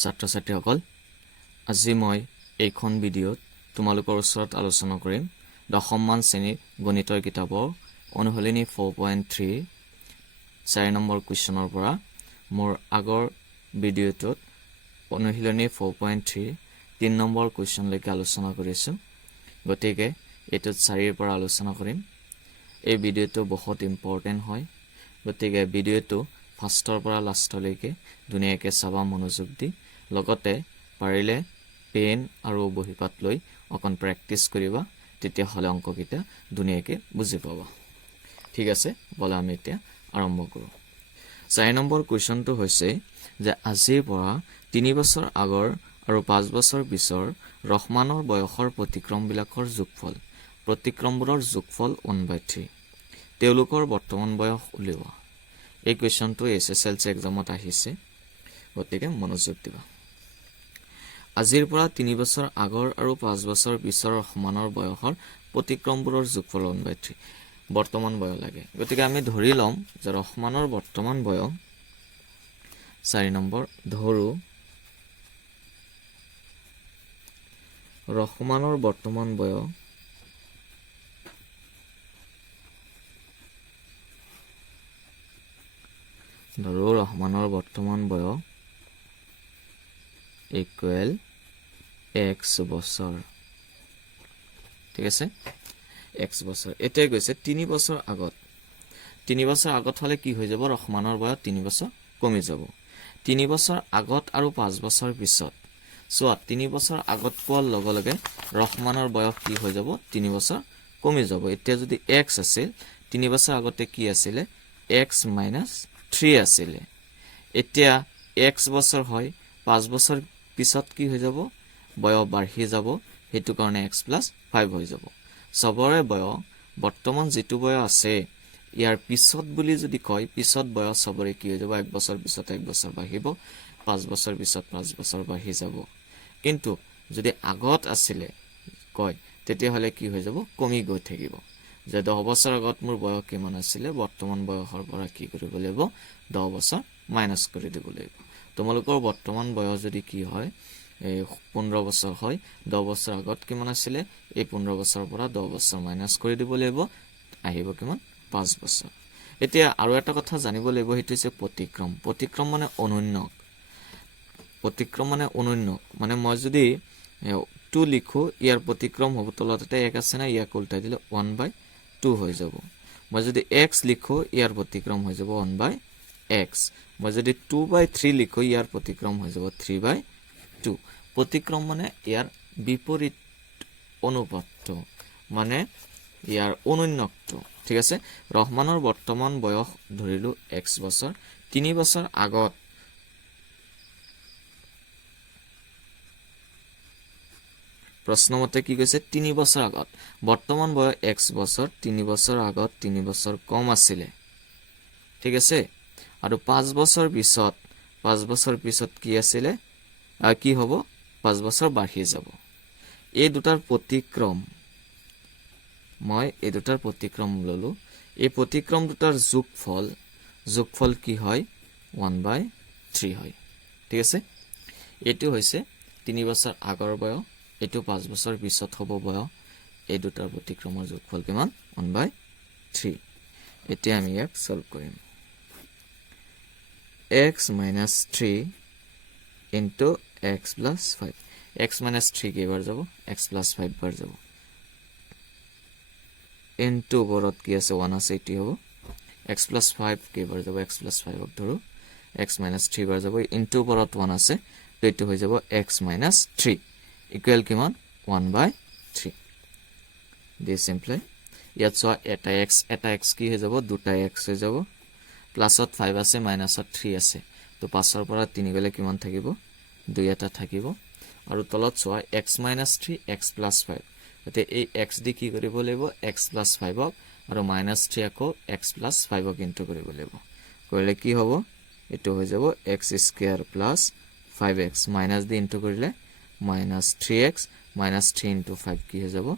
ছাত্ৰ-ছাত্ৰীসকল আজি মই এইখন ভিডিঅ'ত তোমালোকৰ ওচৰত আলোচনা কৰিম দশমমান শ্ৰেণীৰ গণিতৰ কিতাপৰ অনুশীলনী 4.3 4 নম্বৰ কুৱেশ্যনৰ পৰা মোৰ আগৰ ভিডিঅ'টোত অনুশীলনী 4.3 3 নম্বৰ কুৱেশ্যনলৈকে আলোচনা কৰিছো গতিকে এটোত 4 ৰ পৰা আলোচনা কৰিম এই ভিডিঅ'টো বহুত ইম্পৰ্টেন্ট হয় গতিকে ভিডিঅ'টো ফাৰ্ষ্টৰ পৰা লাষ্টলৈকে ধুনীয়াকৈ চাবা মনোযোগ দি লগতে পাৰিলে পেন আৰু বহিপাত লৈ অকন প্ৰেক্টিস কৰিবা তেতিয়া হলে অংককিটা ধুনীয়াকৈ বুজি পাবা ঠিক আছে বলা আমি এতিয়া আৰম্ভ কৰো 4 নম্বৰ কুৱেশ্যনটো হৈছে যে আজিৰ পৰা 3 বছৰ আগৰ আৰু 5 বছৰ পিছৰ ৰহমানৰ বয়সৰ প্ৰতিক্ৰমবিলাকৰ যোগফল প্ৰতিক্ৰমবোৰৰ যোগফল 1/3 তেওঁলোকৰ বৰ্তমান বয়স উলিওৱা এই কুৱেশ্যনটো এছএছএলসি এক্সামত আহিছে গতিকে মনোযোগ দিবা আজিৰ পৰা 3 বছৰ আগৰ আৰু 5 বছৰ পিছৰ ৰহমানৰ বয়সৰ প্ৰতিক্ৰমবোৰৰ যোগফল 1/3 বৰ্তমান বয়স লাগে গতিকে আমি ধৰি লম যে ৰহমানৰ বৰ্তমান বয়স 4 নম্বৰ ধৰো ৰহমানৰ বৰ্তমান বয়স ধৰো ৰহমানৰ বৰ্তমান বয়স ইকুৱেল x বছৰ ঠিক আছে x বছৰ এতিয়া গৈছে 3 বছৰ আগত 3 বছৰ আগত হলে কি হৈ যাব ৰহমানৰ বয়স 3 বছৰ কমি যাব 3 বছৰ আগত আৰু 5 বছৰ পিছত সোৱা 3 বছৰ আগত কোৱাৰ লগে লগে ৰহমানৰ বয়স কি হৈ যাব 3 বছৰ কমি যাব এতিয়া যদি x আছিল 3 বছৰ আগতে কি আছিল x - 3 আছিল এতিয়া x বছৰ হয় 5 বছৰ পিছত কি হৈ যাব বয়স বাঢ়ি যাব হেতু কাৰণে x + 5 হৈ যাব সবৰে বয়স বৰ্তমান যেটো বয়স আছে ইয়াৰ পিছত বুলি যদি কয় পিছত বয়স সবৰে কি হৈ যাব 1 বছৰ পিছত 1 বছৰ বাঢ়িব 5 বছৰ পিছত 5 বছৰ বাঢ়ি যাব কিন্তু যদি আগত আছিল কয় তেতিয়া হলে কি হৈ যাব কমি গৈ থাকিব যে 10 বছৰ আগত মোৰ বয়স কিমান আছিল বৰ্তমান বয়সৰ পৰা কি কৰিব লাগিব 10 বছৰ মাইনাস কৰি দিব লাগিব তোমালোকৰ বৰ্তমান বয়স যদি কি হয় 15 বছৰ হয় 10 বছৰ আগত কিমান আছিল এই 15 বছৰৰ পৰা 10 বছৰ মাইনাস কৰি দিব লাগিব আহিব কিমান 5 বছৰ এতিয়া আৰু এটা কথা জানিব লাগিব হেতু হৈছে প্ৰতিক্ৰম প্ৰতিক্ৰম মানে অনন্য প্ৰতিক্ৰম মানে অনন্য মানে মই যদি 2 লিখো ইয়াৰ প্ৰতিক্ৰম হ'ব তলতে 1 আছে না ইয়াক উল্টাই দিলে 1/2 হৈ যাব মই যদি x লিখো ইয়াৰ প্ৰতিক্ৰম হৈ যাব 1/x মই যদি 2/3 লিখো ইয়াৰ প্ৰতিক্ৰম হৈ যাব 3/2 প্ৰতিক্ৰম মানে ইয়াৰ বিপৰীত অনুপাত মানে ইয়াৰ অনন্যত্ব ঠিক আছে ৰহমানৰ বৰ্তমান বয়স ধৰিলো x বছৰ 3 বছৰ আগত প্ৰশ্নমতে কি কৈছে 3 বছৰ আগত বৰ্তমান বয়স x বছৰ 3 বছৰ আগত 3 বছৰ কম আছিল ঠিক আছে আৰু 5 বছৰ পিছত কি আছিল কি হ'ব 5 বছৰ বাঢ়ি যাব এই দুটাৰ প্ৰতিক্ৰম মই এই দুটাৰ প্ৰতিক্ৰম ললো এই প্ৰতিক্ৰম দুটাৰ যোগফল কি হয় 1/3 হয় ঠিক আছে এটো হৈছে 3 বছৰ আগৰ বয়স এটো 5 বছৰ পিছত হ'ব বয়স এই দুটাৰ প্ৰতিক্ৰমৰ যোগফল কিমান 1/3 এতিয়া আমি ইয়াক সলভ কৰিম x - 3 into x + 5 x - 3 কেইবাৰ যাব x + 5 বাৰ যাব into বৰত কি আছে 1 আছে এটি হ'ব x + 5 কেইবাৰ যাব x + 5 ক ধৰো x - 3 বাৰ যাব into বৰত 1 আছে তো এটো হৈ যাব x - 3 ইকুৱেল কিমান 1/3 দি সিম্পলি ইয়াত সোৱা এটা x কি হৈ যাব দুটা x হৈ যাব প্লাসত 5 আছে মাইনাসত 3 আছে তো 5 ৰ পৰা 3 গলে কিমান থাকিব 2 এটা থাকিব আৰু তলত সোৱা x - 3 x + 5 এতে এই x দি কি কৰিব লাগিব x + 5 ক আৰু -3 আকৌ x + 5 ক ইনটু কৰিব লাগিব কৰিলে কি হ'ব এটো হৈ যাব x² + 5x মাইনাস দি ইনটু কৰিলে -3x -3 into 5 কি হৈ যাব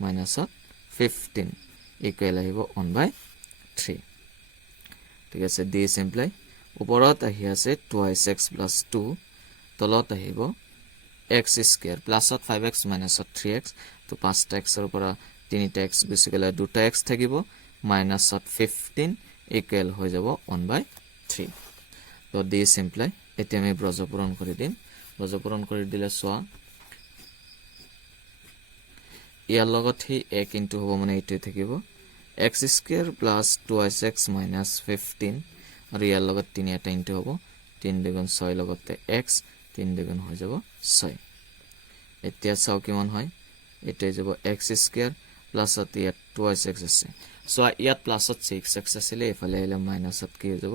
-15 ইকুৱেল আহিব 1/3 ঠিক আছে দি সিম্পলি ওপৰত আহি আছে 2x + 2 তলত আহিব x স্কয়াৰ প্লাসত 5x মাইনাসত 3x তো 5x ৰ পৰা 3x গুচি গলে 2x থাকিব মাইনাসত 15 ইকুৱেল হৈ যাব 1/3 তো দি সিম্পলাই এতিয়া আমি ব্ৰজপূৰণ কৰি দিম ব্ৰজপূৰণ কৰি দিলে সোৱা ইয়াৰ লগত হি 1 ইনটু হ'ব মানে এইটো থাকিব x square plus 2x minus 15 আৰু ইয়াৰ লগত 3 এটা ইনটু হ'ব 3 দুগুণ 6 লগতে x 3 দুগুণ হৈ যাব 6 এতিয়া চাও কিমান হয় এটা হৈ যাব x স্কয়াৰ প্লাসত ইয়াত 2x আছে সো ইয়াত প্লাসত 6x আছিল এফালে আহিলে মাইনাসত কি হৈ যাব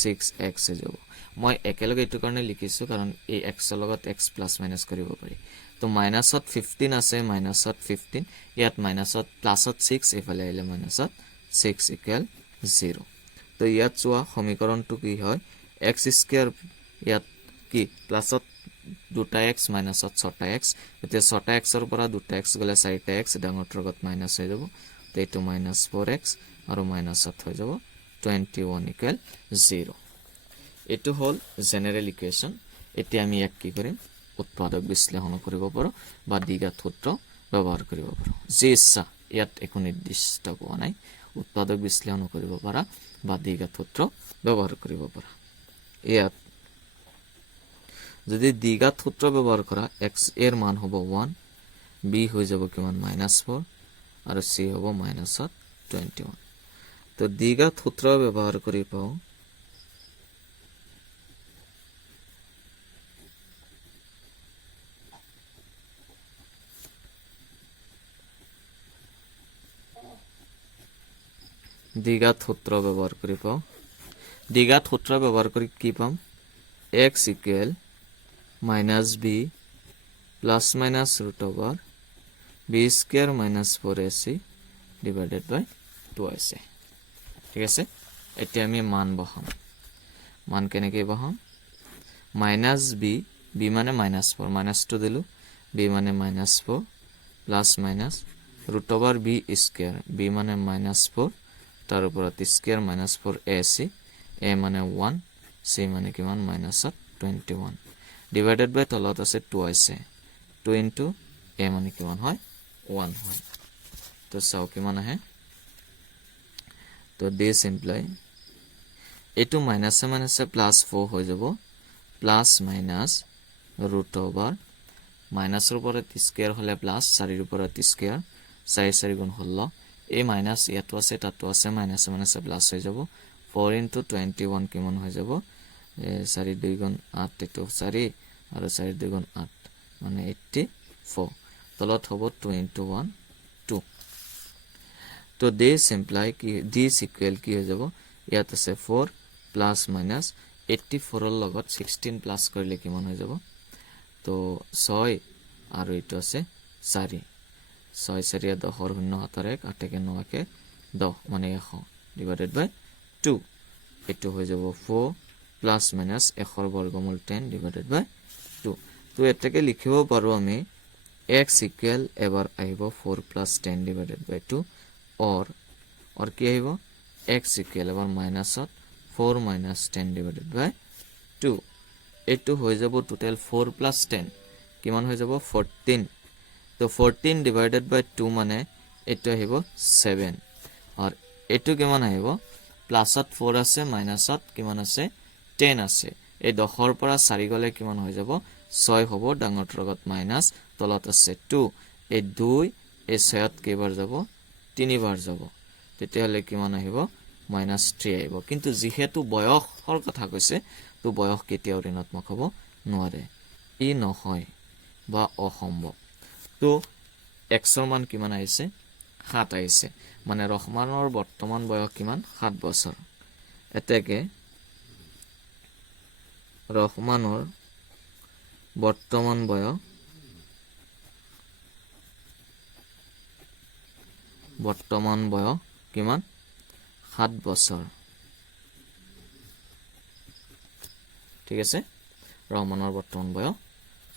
6x হৈ যাব মই একেলগে এটো কাৰণে লিখিছো কাৰণ এই x ৰ লগত x প্লাস মাইনাস কৰিব পাৰি তো মাইনাসত 15 আছে মাইনাসত 15 ইয়াত মাইনাসত প্লাসত 6 এফালে আহিলে মাইনাসত 6 ইকুৱেল 0 তো ইয়াত চোৱা সমীকৰণটো কি হয় x স্কয়াৰ ইয়াত কি প্লাসত 2x মাইনাসত 6x এতিয়া 6x ৰ পৰা 2x গলে 4x ডাঙৰ লগত মাইনাস হৈ যাব তো এটো মাইনাস 4x আৰু মাইনাসত হৈ যাব 21 ইকুৱেল 0 এটো হল জেনাৰেল ইকুৱেশ্যন এতিয়া আমি এক কি কৰিম উৎপাদক বিশ্লেষণ কৰিব পাৰো বা দ্বিঘাত সূত্ৰ ব্যৱহাৰ কৰিব পাৰো যে ইচ্ছা ইয়াত একো নিৰ্দিষ্ট কোৱা নাই উৎপাদক বিশ্লেষণ কৰিব পাৰা বা দ্বিঘাত সূত্ৰ ব্যৱহাৰ কৰিব পাৰা ইয়াত যদি দ্বিঘাত সূত্ৰ ব্যৱহাৰ কৰা x এৰ মান হ'ব 1 b হৈ যাব কিমান -4 আৰু c হ'ব -21 তো দ্বিঘাত সূত্ৰ ব্যৱহাৰ কৰি পাও দ্বিঘাত সূত্ৰ ব্যৱহাৰ কৰি পাও দ্বিঘাত সূত্ৰ ব্যৱহাৰ কৰি কি পাম x equal -b plus minus root over b square minus 4ac divided by 2ac ঠিক আছে এতিয়া আমি মান বহাম মান কেনেকৈ বহাম -b b মানে -4 -2 দিলু b মানে -4 plus minus root over b square b মানে -4 তাৰ ওপৰত স্কয়াৰ -4ac a মানে 1 c মানে কিমান -21 divided by তলত আছে 2 আছে 2 into a মানে কিমান হয় 1 হয় তো চাও কিমান আহে তো this imply এটো মাইনাস মাইনাসে প্লাস 4 হৈ যাব প্লাস মাইনাস root over মাইনাসৰ ওপৰত স্কয়াৰ হলে প্লাস 4 ৰ ওপৰত স্কয়াৰ 4 গুণ হল এই মাইনাস ইয়াতো আছে তাতো আছে মাইনাস মাইনাসে প্লাস হৈ যাব 4 into 21 কিমান হৈ যাব 4 2 গুণ 8 এটো 4 আৰু 4 2 গুণ 8 মানে 84 তলত হ'ব 2 into 1 2 তো this imply কি this equal কি হৈ যাব ইয়াত আছে 4 প্লাস মাইনাস 84 ৰ লগত 16 প্লাস কৰিলে কিমান হৈ যাব তো 6 আৰু এটো আছে 4 6 4 10 শূন্য 7 1 8 কে 9 কে 10 মানে 100 divided by 2 এটো হৈ যাব 4 প্লাস মাইনাস 1 ৰ বৰ্গমূল 10 divided by 2 তো এটাকে লিখিব পাৰো আমি x ইকুৱেল এবাৰ আহিব 4 plus 10 divided by 2 or কি আহিব x ইকুৱেল এবাৰ মাইনাসত 4 minus 10 divided by 2 এটো হৈ যাব টোটাল 4 plus 10 কিমান হৈ যাব 14 তো 14 divided by 2 মানে এটো আহিব 7 আর এটো কিমান আহিব প্লাসত 4 আছে মাইনাসত কিমান আছে 10 আছে এই 10 ৰ পৰা 4 গলে কিমান হৈ যাব 6 হ'ব ডাঙৰ লগত মাইনাস তলত আছে 2 এই 2 এই 6ত কেবাৰ যাব 3 বাৰ যাব তেতিয়াহলে কিমান আহিব -3 আহিব কিন্তু যেহেতু বয়সৰ কথা কৈছে তো বয়স কেতিয়াও ঋণাত্মক হ'ব নোৱাৰে ই নহয় বা অসম্ভৱ তো x ৰ মান কিমান আহিছে 7 আহিছে মানে ৰহমানৰ বৰ্তমান বয়স কিমান 7 বছৰ এতেকে ৰহমানৰ বৰ্তমান বয়স কিমান 7 বছৰ ঠিক আছে ৰহমানৰ বৰ্তমান বয়স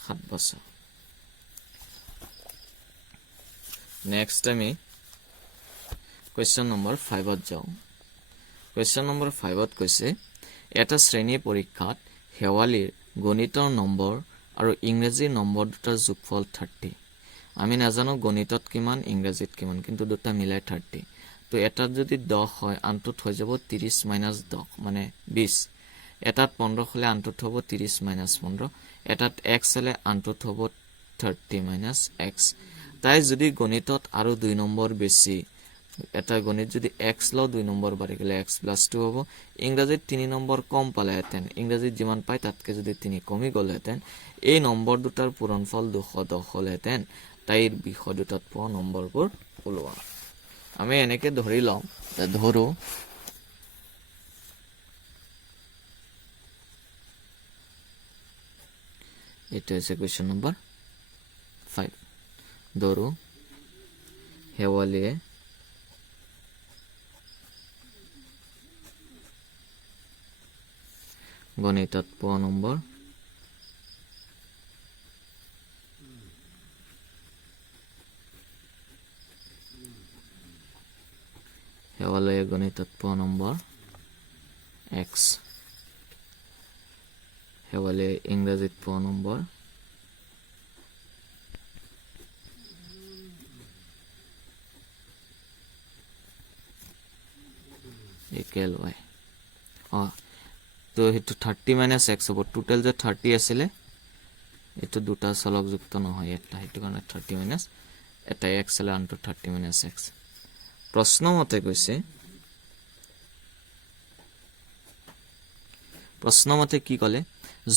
7 বছৰ নেক্সট আমি কোৱেশ্চন নম্বৰ 5 ত যাও কোৱেশ্চন নম্বৰ 5 ত কৈছে এটা শ্ৰেণী পৰীক্ষাত হেৱালীৰ গণিতৰ নম্বৰ আৰু ইংৰাজী নম্বৰ দুটাৰ যোগফল 30 আমি নাজানো গণিতত কিমান ইংৰাজীত কিমান কিন্তু দুটা মিলাই 30 তো এটাত যদি 10 হয় আনটোত হৈ যাব 30 - 10 মানে 20 এটাত 15 হলে আনটোত হ'ব 30 - 15 এটাত x হলে আনটোত হ'ব 30 - x তাই যদি গণিতত আৰু 2 নম্বৰ বেছি এটা গণিত যদি x লও 2 নম্বৰ বাঢ়ি গলে x + 2 হ'ব ইংৰাজীত 3 নম্বৰ কম পালেহেঁতেন ইংৰাজীত যিমান পায় তাতকে যদি 3 কমি গলহেঁতেন এই নম্বৰ দুটাৰ পূৰণফল 210 হলহেঁতেন তাইৰ বিষয় দুটাত পোৱা নম্বৰবোৰ ওলোৱা আমি এনেকে ধৰি লওঁ ধৰো এটা হৈছে কোৱেশ্চন নম্বৰ 5 ধৰো হেৱালিয়ে গণিতত পোৱা নম্বৰ হেৱালিয়ে গণিতত পোৱা নম্বৰ x হেৱালিয়ে ইংৰাজীত পোৱা নম্বৰ equal y তো হেতু 30 - x হ'ব টোটাল যে 30 আছিলে এটো দুটা চলক যুক্ত নহয় এটা হেতু কাৰণে 30 - এটা x হলে আনটো 30 - x প্ৰশ্ন মতে কৈছে কি কলে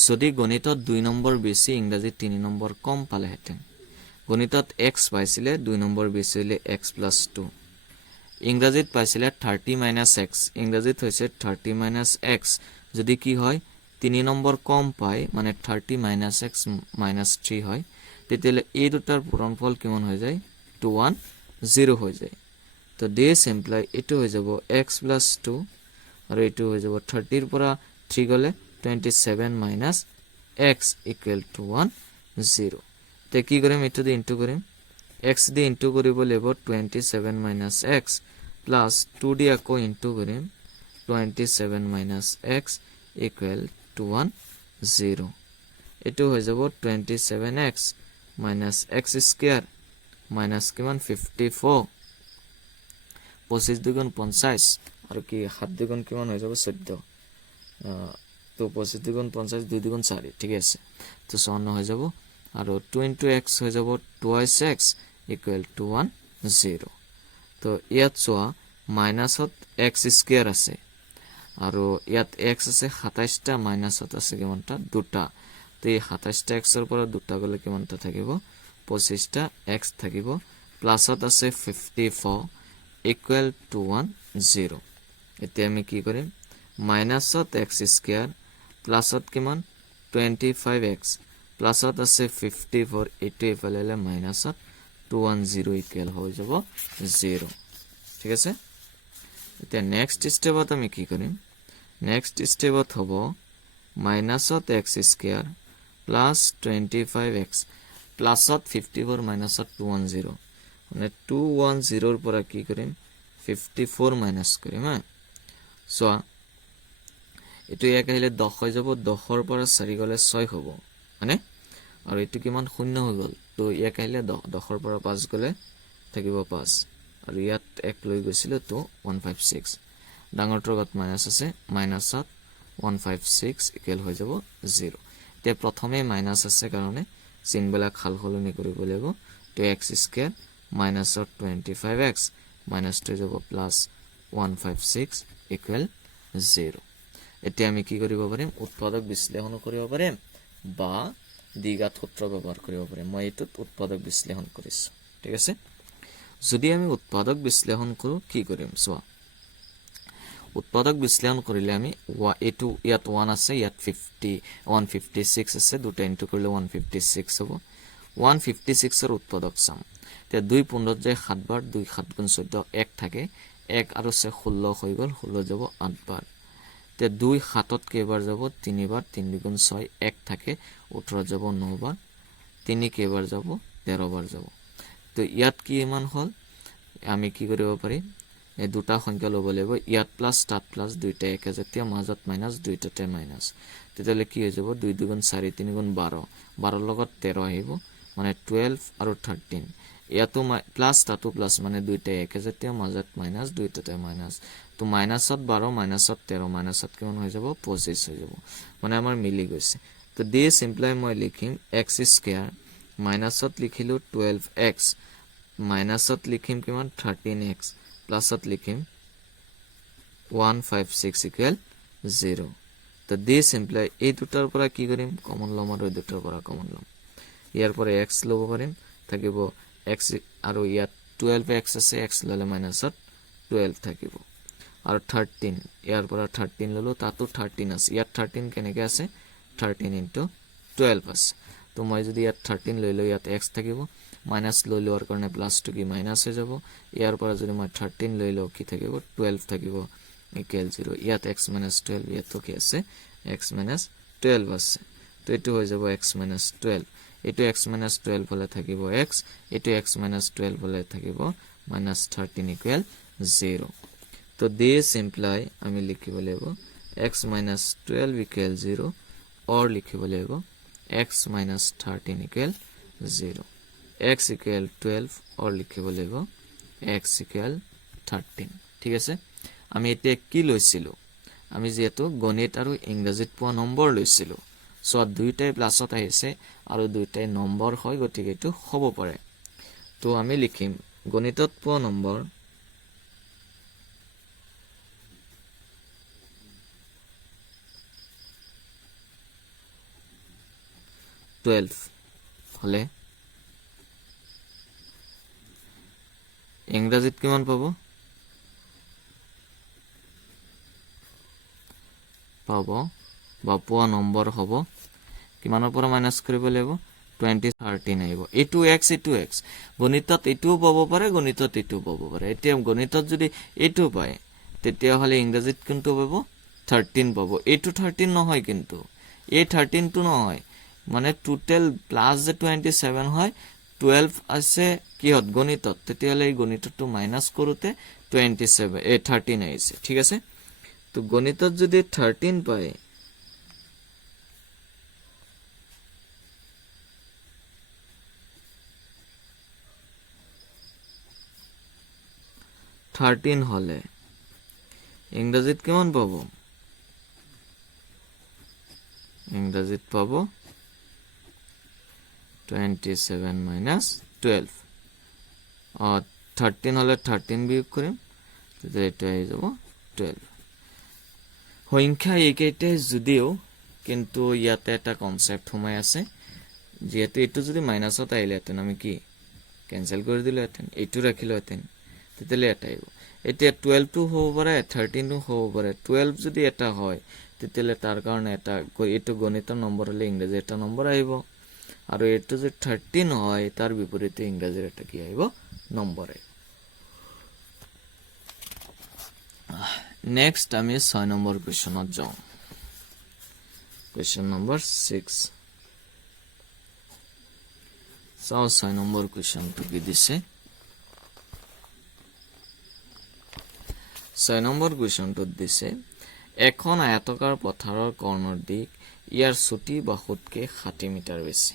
যদি গণিতত 2 নম্বৰ বেছি ইংৰাজীত 3 নম্বৰ কম পালেহেঁতেন গণিতত x পাইছিলে 2 নম্বৰ বেছি হলে x + 2 ইংৰাজীত পাইছিলে 30 - x ইংৰাজীত হৈছে 30 - x যদি কি হয় 3 নম্বৰ কম পায় মানে 30 - x - 3 হয় তেতিয়ালে এই দুটাৰ পূৰণফল কিমান হৈ যায় 210 হৈ যায় তো দিস ইমপ্লাই এটো হৈ যাব x + 2 আৰু এটো হৈ যাব 30 ৰ পৰা 3 গলে 27 - x = 10 তে কি কৰিম এটো দি ইনটু কৰিম x দি ইনটু কৰিব লাগিব 27 - x plus 2 দি আকৌ ইনটু কৰিম 27 - x = 10 এটো হৈ যাব 27x - x² minus কিমান 54 25 দুগুণ 50 আৰু কি 7 দুগুণ কিমান হৈ যাব 14 তো 25 দুগুণ 50 2 দুগুণ 4 ঠিক আছে তো 54 হৈ যাব আৰু 2 * x হৈ যাব 2x = 10 তো ইয়াত চোৱা মাইনাসত x² আছে আৰু ইয়াত x আছে 27টা মাইনাসত আছে কিমানটা দুটা তো এই 27টা x ৰ পৰা দুটা গলে কিমানটা থাকিব 25টা x থাকিব প্লাসত আছে 54 = 10 এতিয়া আমি কি কৰিম মাইনাসত x² প্লাসত কিমান 25x প্লাসত আছে 54 এটো এফালে মাইনাসত 210 ইকুয়াল হৈ যাব 0 ঠিক আছে এতিয়া নেক্সট স্টেপত আমি কি কৰিম নেক্সট স্টেপত হ'ব মাইনাসত x² প্লাস 25x প্লাসত 54 মাইনাসত 210 মানে 210 ৰ পৰা কি কৰিম 54 মাইনাস কৰিম হা সো এটো এক আহিলে 10 হৈ যাব 10 ৰ পৰা 4 গলে 6 হ'ব মানে আৰু এটো কিমান শূন্য হৈ গল তো এক আহিলে 10 ৰ পৰা 5 গলে থাকিব 5 আৰু ইয়াত এক লৈ গৈছিল তো 156 ডাঙৰটোৰ গত মাইনাস আছে মাইনাসত 156 ইকুয়াল হৈ যাব 0 তে প্ৰথমে মাইনাস আছে কাৰণে চিনবিলাক খালখলনি কৰিব লাগিব তো x² মাইনাসত 25x মাইনাস হৈ যাব প্লাস 156 ইকুয়াল 0 এতিয়া আমি কি কৰিব পাৰিম উৎপাদক বিশ্লেষণ কৰিব পাৰিম বা দ্বিঘাত সূত্ৰ ব্যৱহাৰ কৰিব পাৰিম মই এটো উৎপাদক বিশ্লেষণ কৰিছো ঠিক আছে যদি আমি উৎপাদক বিশ্লেষণ কৰো কি কৰিম চোৱা উৎপাদক বিশ্লেষণ কৰিলে আমি এটো ইয়াত 1 আছে ইয়াত 156 আছে দুটা ইনটু কৰিলে 156 হ'ব 156 ৰ উৎপাদক চাম তে 2 15 যায় 7 বাৰ 2 7 গুণ 14 1 থাকে 1 আৰু 16 হৈ গল 16 যাব 8 বাৰ তে 2 7ত কেইবাৰ যাব 3 বাৰ 3 গুণ 6 1 থাকে 18 যাব 9 বাৰ 3 কেইবাৰ যাব 13 বাৰ যাব তো ইয়াত কি ইমান হল আমি কি কৰিব পাৰি এই দুটা সংখ্যা লব লাগিব ইয়াত প্লাস তাত প্লাস দুইটা একে জাতীয় মাজত মাইনাস দুইটাতে মাইনাস তেতিয়াহ'লে কি হৈ যাব 2 2 গুণ 4 3 গুণ 12 12 লগত 13 আহিব মানে 12 আৰু 13 ইয়াতো প্লাস তাতো প্লাস মানে দুইটাই একে জাতীয় মাজত মাইনাস দুইটাতে মাইনাস তো মাইনাসত 12 মাইনাসত 13 মাইনাসত কিমান হৈ যাব 25 হৈ যাব মানে আমাৰ মিলি গৈছে তো দিছ ইমপ্লাই মই লিখিম x স্কয়াৰ মাইনাসত লিখিলো 12x মাইনাসত লিখিম কিমান 13x প্লাসত লিখিম 156 ইকুৱেল 0 তো দিছ ইমপ্লাই এই দুটাৰ পৰা কি কৰিম কমন লম আৰু দুটাৰ পৰা কমন লম ইয়াৰ পৰা x লব পাৰিম থাকিব x আৰু ইয়াত 12x আছে x ললে মাইনাসত 12 থাকিব আৰু 13 ইয়াৰ পৰা 13 ললো তাতো 13 আছে ইয়াত 13 কেনেকৈ আছে 13 into 12 আছে তো মই যদি ইয়াত 13 লৈ লও ইয়াত x থাকিব মাইনাস লৈ লোৱাৰ কাৰণে প্লাস টু কি মাইনাস হৈ যাব ইয়াৰ পৰা যদি মই 13 লৈ লও কি থাকিব 12 থাকিব ইকুৱেল 0 ইয়াত x - 12 ইয়াত কি আছে x - 12 আছে তো এটো হৈ যাব x - 12 এটো x - 12 হলে থাকিব x এটো x - 12 হলে থাকিব -13 ইকুৱেল 0 তো দিছ ইমপ্লাই আমি লিখিব লাগিব x - 12 ইকুৱেল 0 or লিখিব লাগিব x - 13 equal 0 x equal 12 or লিখিব লাগিব x ইকুৱেল 13 ঠিক আছে আমি এতিয়া কি লৈছিলো আমি যেটো গণিত আৰু ইংৰাজীত পোৱা নম্বৰ লৈছিলো সো দুইটাই প্লাসত আহিছে আৰু দুইটাই নম্বৰ হয় গতিকে এটো হ'ব পাৰে তো আমি লিখিম গণিতত পোৱা নম্বৰ হলে ইংৰাজীত কিমান পাব বা পোৱা নম্বৰ হ'ব কিমানৰ পৰা মাইনাস কৰিব লাগিব 2013 আহিব এটো x এটো x গণিতত এটো পাব পাৰে গণিতত এটো পাব পাৰে এতিয়া গণিতত যদি এটো পায় তেতিয়া হলে ইংৰাজীত কোনটো পাব 13 পাব এটো 13 নহয় কিন্তু এই 13 টো নহয় মানে টোটাল প্লাস যে 27 হয় 12 আছে কিহত গণিতত তেতিয়াহলে এই গণিতটো মাইনাস কৰোতে 13 আহিছে ঠিক আছে তো গণিতত যদি 13 পায় হলে ইংৰাজীত কিমান পাব ইংৰাজীত পাব 27 minus 12 और 13 হলে 13 বিয়োগ কৰিম তেতিয়া এটা হৈ যাব 12 সংখ্যা একেইটাই যদিও কিন্তু ইয়াতে এটা কনসেপ্ট সোমাই আছে যেহেতু এটো যদি মাইনাসত আহিলেতেন আমি কি ক্যান্সেল কৰি দিলেতেন এটো ৰাখিলেতেন তেতিয়ালে এটা আহিব এতিয়া 12 টো হ'ব পাৰে 13 টো হ'ব পাৰে 12 যদি এটা হয় তেতিয়ালে তাৰ কাৰণে এটা এটো গণিতৰ নম্বৰ হলে ইংৰাজী এটা নম্বৰ আহিব আৰু এটো যে 13 হয় তাৰ বিপৰীতে ইংৰাজীৰ এটা কি আহিব নম্বৰ আহিব নেক্সট আমি 6 নম্বৰ কোৱেশ্চনত যাও কোৱেশ্চন নম্বৰ 6 চাও 6 নম্বৰ কোৱেশ্চনটো কি দিছে 6 নম্বৰ কোৱেশ্চনটোত দিছে এখন আয়তাকাৰ পথাৰৰ কৰ্ণৰ দিক ইয়াৰ ছুটি বাহুতকে 60 মিটাৰ বেছি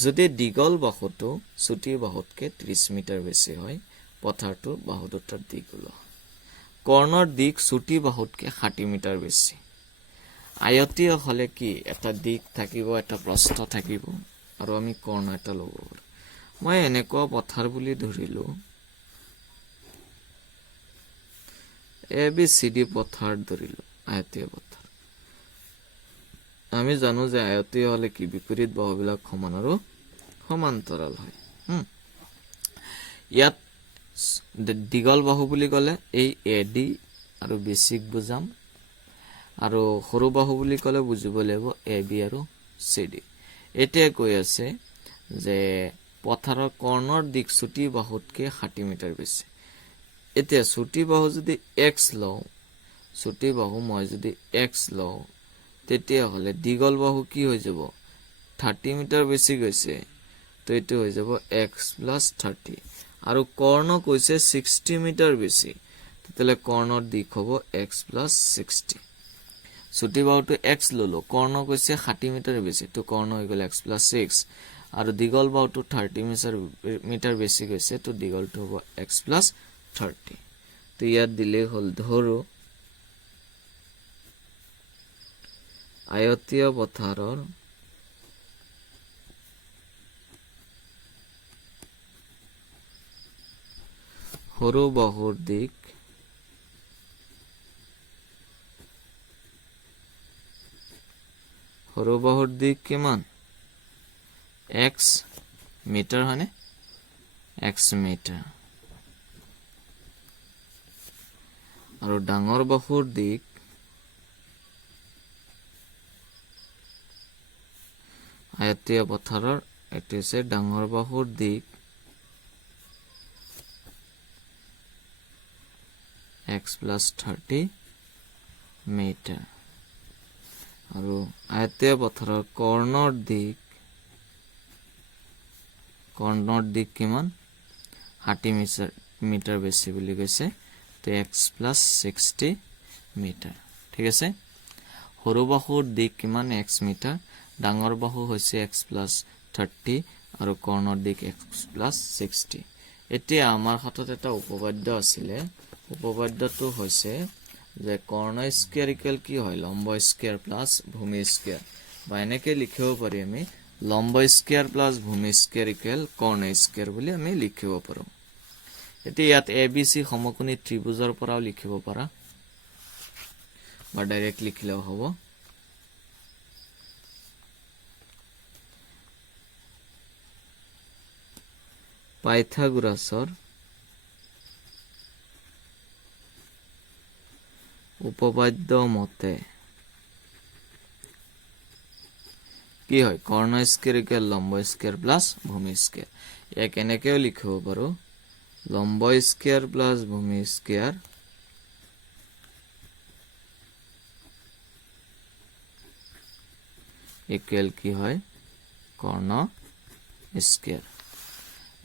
যদি দীঘল বাহুটো ছুটি বাহুতকে 30 মিটাৰ বেছি হয় পথাৰটো বাহু দুটাৰ দিক হলো কৰ্ণৰ দিক ছুটি বাহুতকে 60 মিটাৰ বেছি আয়তীয় হলে কি এটা দিক থাকিব এটা প্ৰস্থ থাকিব আৰু আমি কৰ্ণ এটা লব মই এনেকুৱা পথাৰ বুলি ধৰিলো ABCD পথাৰ ধৰিলো আয়তীয় পথাৰ আমি জানো যে আয়তীয় হলে কি বিপৰীত বাহুবিলাক সমান আৰু সমান্তৰাল হয় ইয়াত দীঘল বাহু বুলি কলে এই AD আৰু BC বুজাম আৰু সৰু বাহু বুলি কলে বুজিব লাগিব AB আৰু CD এতিয়া কৈ আছে যে পথাৰৰ কৰ্ণৰ দিক ছুটি বাহুতকে 60 মিটাৰ বেছি এতিয়া ছুটি বাহু যদি x লও ছুটি বাহু মই যদি x লও তেতিয়া হলে দীঘল বাহু কি হৈ যাব 30 মিটাৰ বেছি গৈছে তো এটো হৈ যাব x + 30 আৰু কৰ্ণ কৈছে 60 মিটাৰ বেছি তেতিয়ালে কৰ্ণৰ দিক হ'ব x + 60 ছুটি বাহুটো x ললো কৰ্ণ কৈছে 60 মিটাৰ বেছি তো কৰ্ণ হৈ গল x + 6 আৰু দীঘল বাহুটো 30 মিটাৰ বেছি গৈছে তো দীঘলটো হ'ব x + 30 তো ইয়াত দিলে হল ধৰো আয়তীয় পথাৰৰ সৰু বাহুৰ দিক কিমান x মিটাৰ হয়নে x মিটাৰ আৰু ডাঙৰ বাহুৰ দিক আয়তীয় পথাৰৰ এটো হৈছে ডাঙৰ বাহুৰ দিক x + 30 মিটাৰ আৰু আয়তীয় পথাৰৰ কৰ্ণৰ দিক কিমান 60 মিটাৰ বেছি বুলি কৈছে তো x + 60 মিটাৰ ঠিক আছে সৰু বাহুৰ দিক কিমান x মিটাৰ ডাঙৰ বাহু হৈছে x + 30 আৰু কৰ্ণৰ দিক x + 60 এতিয়া আমাৰ হাতত এটা উপপাদ্য আছিলে উপপাদ্যটো হৈছে যে কৰ্ণ স্কয়াৰ ইকুৱেল কি হয় লম্ব স্কয়াৰ প্লাস ভূমি স্কয়াৰ বা এনেকে লিখিব পাৰি আমি লম্ব স্কয়াৰ প্লাস ভূমি স্কয়াৰ ইকুৱেল কৰ্ণ স্কয়াৰ বুলি আমি লিখিব পাৰো এতিয়া ইয়াত ABC সমকোণী ত্ৰিভুজৰ পৰাও লিখিব পাৰা বা ডাইৰেক্ট লিখিলেও হ'ব পাইথাগোৰাছৰ উপপাদ্য মতে কি হয় কৰ্ণ স্কয়াৰ ইকুৱেল লম্ব স্কয়াৰ প্লাস ভূমি স্কয়াৰ ইয়াক এনেকেও লিখিব পাৰো লম্ব স্কয়াৰ প্লাস ভূমি স্কয়াৰ ইকুৱেল কি হয় কৰ্ণ স্কয়াৰ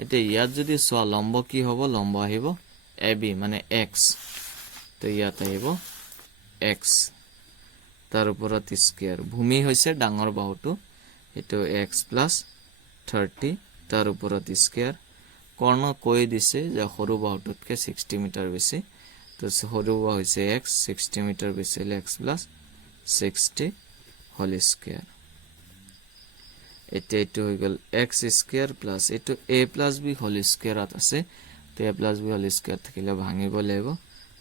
এতিয়া ইয়াত যদি সোৱা লম্ব কি হ'ব লম্ব আহিব AB মানে x তো ইয়াত আহিব x তাৰ ওপৰত স্কয়াৰ ভূমি হৈছে ডাঙৰ বাহুটো এটো x + 30 তাৰ ওপৰত স্কয়াৰ কৰ্ণ কৈ দিছে যে সৰু বাহুটোতকে 60 মিটাৰ বেছি তো সৰু বাহু হৈছে x 60 মিটাৰ বেছি হলে x + 60 হোল স্কয়াৰ এটো হৈ গল x স্কয়াৰ প্লাস এটো a + b হোল স্কয়াৰত আছে তো a + b হোল স্কয়াৰ থাকিলে ভাঙিব লাগিব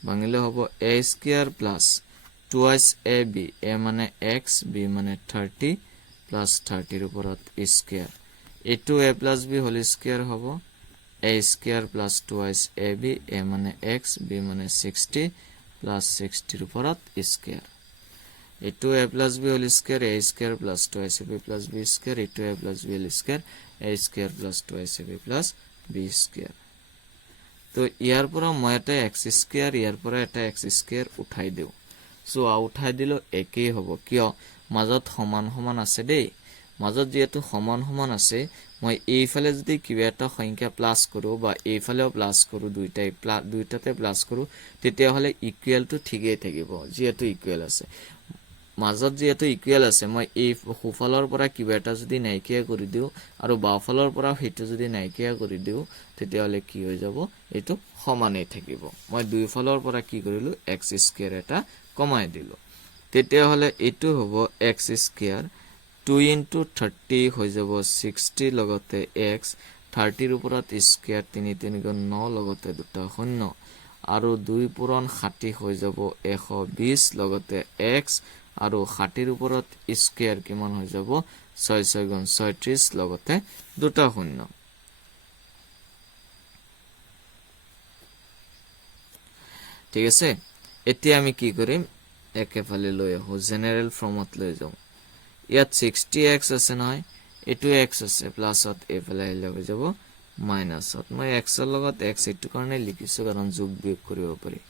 ভাঙিলে হ'ব a square plus 2 ab a মানে x b মানে 30 প্লাস 30 ৰ ওপৰত স্কয়াৰ এটো a + b হোল স্কয়াৰ হ'ব a square plus 2 ab a মানে x b মানে 60 প্লাস 60 ৰ ওপৰত স্কয়াৰ এটো a + b whole square a square plus 2ab plus b square এটো a + b whole square a square plus 2ab plus b square তো ইয়াৰ পৰা মই এটা x স্কয়াৰ ইয়াৰ পৰা এটা x স্কয়াৰ উঠাই দিও সো উঠাই দিলো একেই হ'ব কিয় মাজত সমান সমান আছে দেই মাজত যেটো সমান সমান আছে মই এইফালে যদি কিবা এটা সংখ্যা প্লাস কৰো বা এইফালেও প্লাস কৰো দুইটাতে প্লাস কৰো তেতিয়া হলে ইকুৱেলটো ঠিকই থাকিব যেটো ইকুৱেল আছে মাজত যেটো ইকুৱেল আছে মই এই খুফালৰ পৰা কিবা এটা যদি নাইকিয়া কৰি দিও আৰু বাফালৰ পৰা হেতু যদি নাইকিয়া কৰি দিও তেতিয়া হলে কি হৈ যাব এটো সমানেই থাকিব মই দুইফালৰ পৰা কি কৰিলো x স্কয়াৰ এটা কমাই দিলো তেতিয়া হলে এটো হ'ব x স্কয়াৰ 2 * 30 হৈ যাব 60 লগতে x 30 ৰ ওপৰত স্কয়াৰ 3 3 গুণ 9 লগতে দুটা শূন্য আৰু 2 পূৰণ 60 হৈ যাব 120 লগতে x আৰু 60 ৰ ওপৰত স্কয়াৰ কিমান হৈ যাব 6 6 গুণ 36 লগতে দুটা শূন্য ঠিক আছে এতিয়া আমি কি কৰিম একেফালে লৈ আহো জেনাৰেল ফৰ্মত লৈ যাও ইয়াত 60x আছে নহয় এটো x আছে প্লাসত এফালে আহিলে হৈ যাব মাইনাসত মই x ৰ লগত x এটো কাৰণে লিখিছো কাৰণ যোগ বিয়োগ কৰিব পাৰি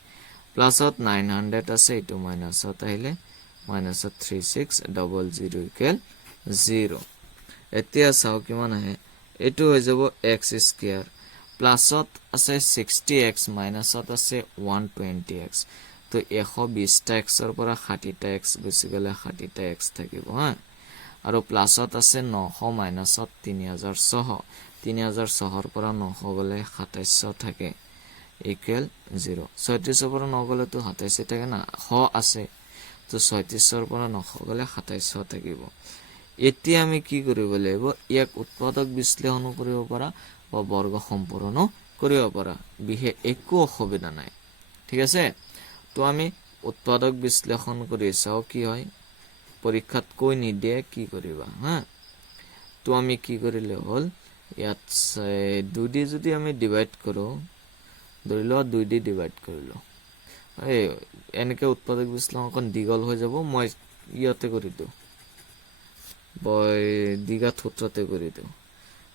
প্লাসত 900 আছে এটো মাইনাসত আহিলে মাইনাসত 3600 ইকুৱেল 0 এতিয়া চাও কিমান আহে এটো হৈ যাব x স্কয়াৰ প্লাসত আছে 60x মাইনাসত আছে 120x তো 120টা এক্সৰ পৰা 60টা এক্স গুচি গ'লে 60টা এক্স থাকিব হা আৰু প্লাছত আছে 900 মাইনাছত 3600 3600ৰ পৰা 900 গ'লে 2700 থাকে ইকুৱেল 0 36ৰ পৰা 9 গ'লে তো 27 থাকে না 100 আছে তো 36ৰ পৰা 900 গ'লে 2700 থাকিব এতিয়া আমি কি কৰিব লাগিব ইয়াক উৎপাদক বিশ্লেষণ কৰিব পাৰা বা বৰ্গ সম্পূৰ্ণ কৰিব পাৰা বিহে একো অসুবিধা নাই ঠিক আছে তো আমি উৎপাদক বিশ্লেষণ কৰি চাও কি হয় পৰীক্ষাত কৈ নিদিয়ে কি কৰিবা হা তো আমি কি কৰিলে হল ইয়াত 2 দি যদি আমি ডিভাইড কৰো ধৰিলো 2 দি ডিভাইড কৰিলো এই এনেকে উৎপাদক বিশ্লেষণ দীঘল হৈ যাব মই ইয়াতে কৰি দিও বয় দ্বিঘাত সূত্ৰতে কৰি দিও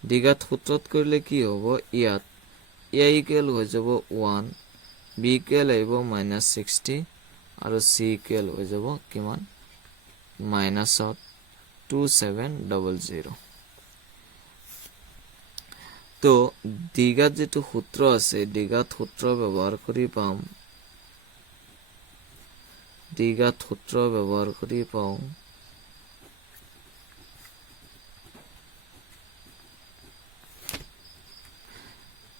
দ্বিঘাত সূত্ৰত কৰিলে কি হ'ব ইয়াত a ইকুৱেল হৈ যাব 1 b ইকুৱেল আহিব -60 আৰু c ইকুৱেল হৈ যাব কিমান -2700 তো দ্বিঘাত যেটো সূত্ৰ আছে দ্বিঘাত সূত্ৰ ব্যৱহাৰ কৰি পাম দ্বিঘাত সূত্ৰ ব্যৱহাৰ কৰি পাও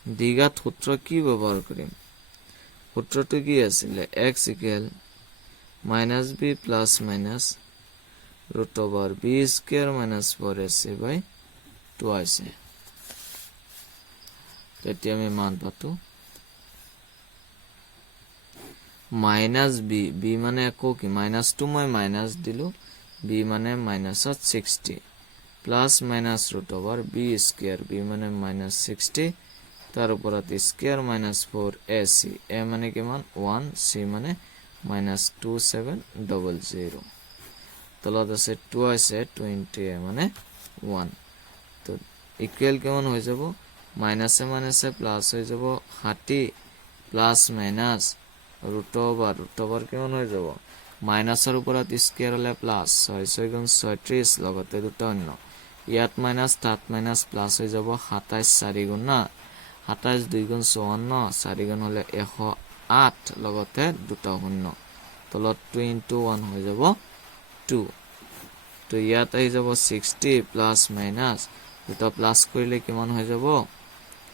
দ্বিঘাত সূত্ৰ কি ব্যৱহাৰ কৰিম সূত্ৰটো কি আছিল x equal -b plus minus √b square minus 4ac বাই 2 আছে তেতিয়া আমি মান পাতো -b মানে আকৌ কি -2 মই মাইনাস দিলো b মানে -60 plus minus √b square b মানে -60 তার উপৰত স্কয়ার -4ac a মানে কিমান 1 c মানে -2700 তলত আছে 2 আছে 20 a মানে 1 তো ইকুৱেল কিমান হৈ যাব মাইনাসে মাইনাসে প্লাস হৈ যাব 60 প্লাস মাইনাস √r কিমান হৈ যাব মাইনাসৰ উপৰত স্কয়াৰ হলে প্লাস 6 গুণ 36 লগতে দুটা অন্য ইয়াত মাইনাস তাত মাইনাস প্লাস হৈ যাব 27 4 গুণ না 27 2 গুণ 54 4 গুণ হলে 108 লগতে দুটা শূন্য তলত 2 * 1 হৈ যাব 2 তো ইয়াত আহি যাব 60 প্লাস মাইনাস দুটা প্লাস কৰিলে কিমান হৈ যাব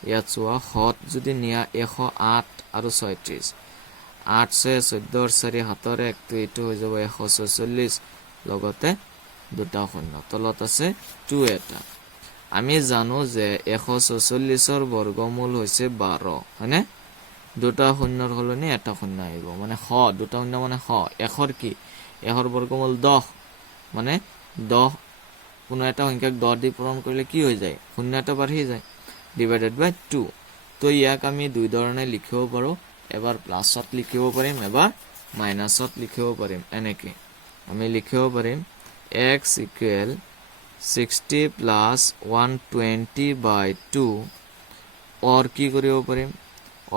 ইয়াত চোৱা হত যদি নিয়া 108 আৰু 36 8 6 14 4 7 1 তো এটো হৈ যাব 146 লগতে দুটা শূন্য তলত আছে 2 এটা আমি জানো যে 146ৰ বৰ্গমূল হৈছে 12 হয়নে দুটা শূন্যৰ হলনি এটা শূন্য আহিব মানে হ দুটা শূন্য মানে হ এখৰ কি এখৰ বৰ্গমূল 10 মানে 10 কোনো এটা সংখ্যাক 10 দি পূৰণ কৰিলে কি হৈ যায় শূন্য এটা বাঢ়ি যায় ডিভাইডেড বাই 2 তো ইয়াক আমি দুই ধৰণে লিখিব পাৰো এবাৰ প্লাসত লিখিব পাৰিম এবাৰ মাইনাসত লিখিব পাৰিম এনেকে আমি লিখিব পাৰিম x ইকুৱেল 60 plus 120 by 2 और কি কৰিব পাৰিম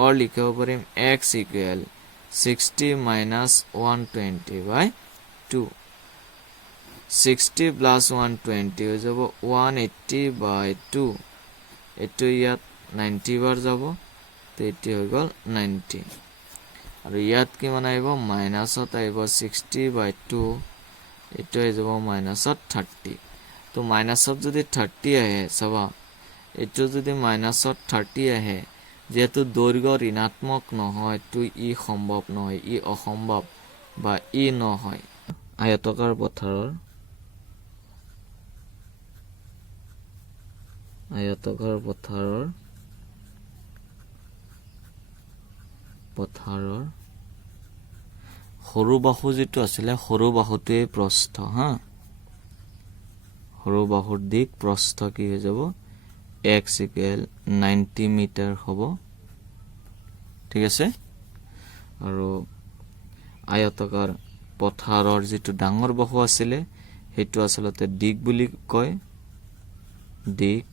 और লিখিব পাৰিম x equal 60 minus 120 by 2 60 plus 120 হৈ যাব 180 by 2 এটো ইয়াত 90 বাৰ যাব তো এটো হৈ গল 90 আৰু ইয়াত কি মানাইব মাইনাসত আইব 60 by 2 এটো হৈ যাব মাইনাসত 30 তো মাইনাসত যদি 30 আহে সবা এটো যদি মাইনাসত 30 আহে যেহেতু দৈৰ্ঘ্য ঋণাত্মক নহয় তো ই সম্ভৱ নহয় ই অসম্ভৱ বা ই নহয় আয়তকাৰ পথাৰৰ সৰু বাহু যেটো আছিল সৰু বাহুটোৱে প্ৰস্থ হা সৰু বাহুৰ দিক প্ৰস্থ কি হৈ যাব x equal 90 মিটাৰ হ'ব ঠিক আছে আৰু আয়তকাৰ পথাৰৰ যেটো ডাঙৰ বাহু আছিল হেতু আসলতে দিক বুলি কয় দিক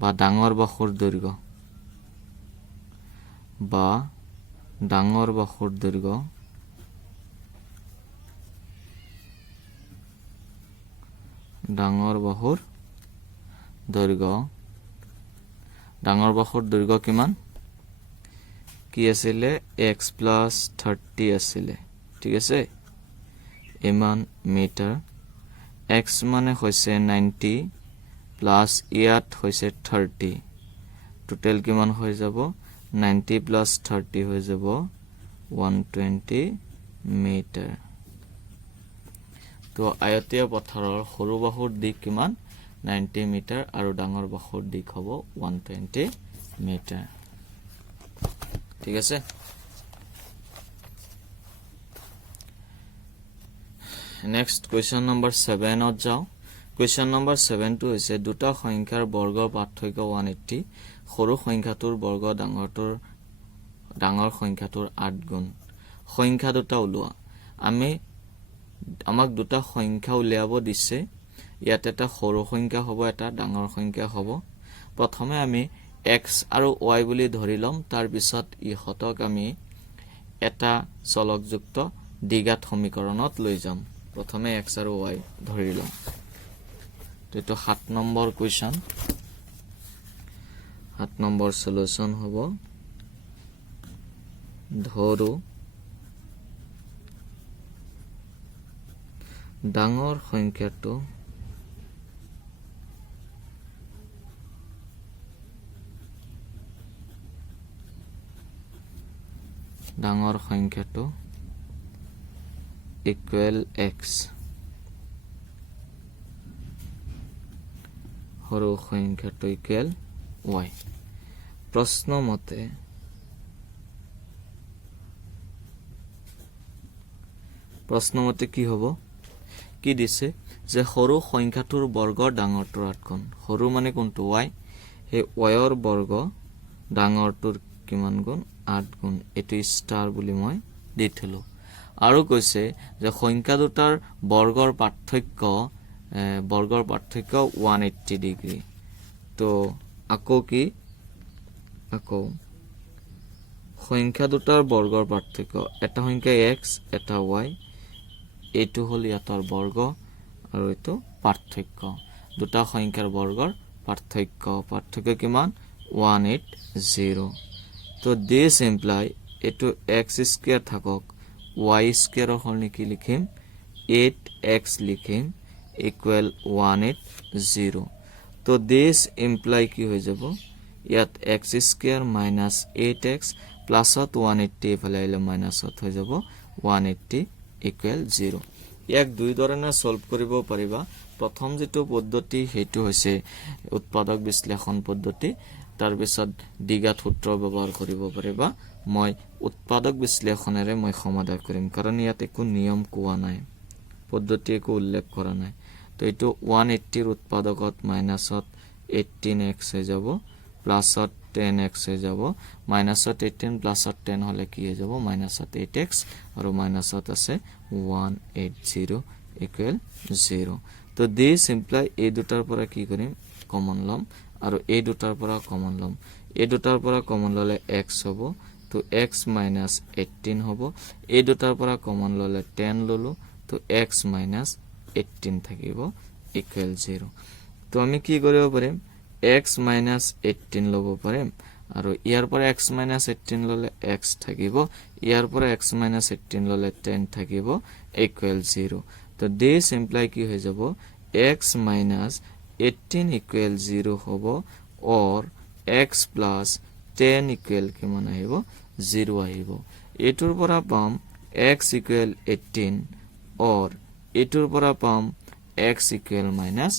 বা ডাঙৰ বাহুৰ দৈৰ্ঘ্য বা ডাঙৰ বাহুৰ দৈৰ্ঘ্য ডাঙৰ বাহুৰ দৈৰ্ঘ্য কিমান কি আছিলে x প্লাস 30 আছিলে ঠিক আছে ইমান মিটাৰ x মানে হৈছে 90 প্লাস ইয়াত হৈছে 30 টোটাল কিমান হৈ যাব 90 প্লাস 30 হৈ যাব 120 মিটাৰ তো আয়তীয় পথাৰৰ সৰু বাহুৰ দিক কিমান 90 মিটাৰ আৰু ডাঙৰ বাহুৰ দিক হ'ব 120 মিটাৰ ঠিক আছে নেক্সট কোৱেশ্চন নম্বৰ 7 ত যাও কোৱেশ্চন নম্বৰ 7 টো হৈছে দুটা সংখ্যাৰ বৰ্গৰ পাৰ্থক্য 180 সৰু সংখ্যাটোৰ বৰ্গ ডাঙৰ সংখ্যাটোৰ 8 গুণ সংখ্যা দুটা উলোৱা আমাক দুটা সংখ্যা উলিয়াব দিছে ইয়াত এটা সৰু সংখ্যা হ'ব এটা ডাঙৰ সংখ্যা হ'ব প্ৰথমে আমি x আৰু y বুলি ধৰি লম তাৰ পিছত ইহতক আমি এটা চলকযুক্ত দ্বিঘাত সমীকৰণত লৈ যাম প্ৰথমে x আৰু y ধৰি লম তো 7 নম্বৰ কোৱেশ্চন 7 নম্বৰ সলিউশন হ'ব ধৰো ডাঙৰ সংখ্যাটো equal x সৰু সংখ্যাটো equal y প্ৰশ্ন মতে কি হ'ব কি দিছে যে সৰু সংখ্যাটোৰ বৰ্গ ডাঙৰটোৰ 8 গুণ সৰু মানে কোনটো y হে y ৰ বৰ্গ ডাঙৰটোৰ কিমান গুণ 8 গুণ এটো স্টাৰ বুলি মই দিথলো আৰু কৈছে যে সংখ্যা দুটাৰ বৰ্গৰ পাৰ্থক্য 180 ডিগ্ৰী তো আকৌ সংখ্যা দুটাৰ বৰ্গৰ পাৰ্থক্য এটা সংখ্যা x এটা y এটো হল ইয়াতৰ বৰ্গ আৰু এটো পাৰ্থক্য দুটা সংখ্যাৰ বৰ্গৰ পাৰ্থক্য কিমান 180 তো this imply এটো x স্কয়ার থাকক y স্কয়ার হলনি কি লিখিম 8x লিখিম equal 180 তো this imply কি হৈ যাব ইয়াত x square minus 8x plus 180 এফালে আইলে minus হৈ যাব 180 equal 0 ইয়াক দুই ধৰণে সলভ কৰিব পাৰিবা প্ৰথম যেটো পদ্ধতি হেতু হৈছে উৎপাদক বিশ্লেষণ পদ্ধতি তাৰ পিছত দ্বিঘাত সূত্ৰ ব্যৱহাৰ কৰিব পাৰিবা মই উৎপাদক বিশ্লেষণেৰে মই সমাধান কৰিম কাৰণ ইয়াত একো নিয়ম কোৱা নাই পদ্ধতি একো উল্লেখ কৰা নাই তো এটো 180 ৰ উৎপাদকত মাইনাসত 18x হৈ যাব প্লাসত 10x হৈ যাব মাইনাসত 18 প্লাসত 10 হলে কি হৈ যাব মাইনাসত 8x আৰু মাইনাসত আছে 180 equal 0 তো this imply এই দুটাৰ পৰা কি কৰিম কমন লম আৰু এই দুটাৰ পৰা কমন লম এই দুটাৰ পৰা কমন ললে x হ'ব তো x minus 18 হ'ব এই দুটাৰ পৰা কমন ললে 10 ললো তো x minus 18 থাকিব equal 0 তো আমি কি কৰিব পাৰিম x minus 18 লব পাৰিম আৰু ইয়াৰ পৰা x minus 18 ললে x থাকিব ইয়াৰ পৰা x minus 18 ললে 10 থাকিব equal 0 তো this imply কি হৈ যাব x minus 18 equal 0 হ'ব or x plus 10 equal কিমান আহিব 0 আহিব এটোৰ পৰা পাম x equal 18 or এটোৰ পৰা পাম x equal minus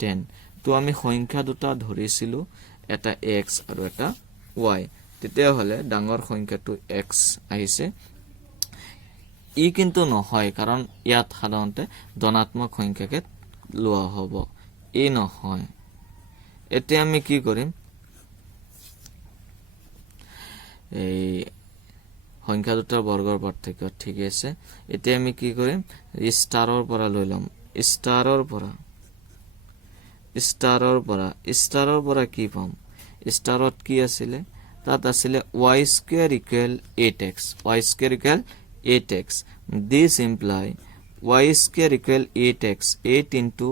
10 তো আমি সংখ্যা দুটা ধৰিছিলো এটা x আৰু এটা y তেতিয়া হলে ডাঙৰ সংখ্যাটো x আহিছে ই কিন্তু নহয় কাৰণ ইয়াত সাধাৰণতে ধনাত্মক সংখ্যাকে লোৱা হ'ব ই নহয় এতিয়া আমি কি কৰিম এই সংখ্যা দুটাৰ বৰ্গৰ পাৰ্থক্য ঠিক আছে এতিয়া আমি কি কৰিম ষ্টাৰৰ পৰা লৈ লম ষ্টাৰৰ পৰা কি পাম ষ্টাৰত কি আছিল তাত আছিল y square equal 8x y square equal 8x this imply y square equal 8x 8 into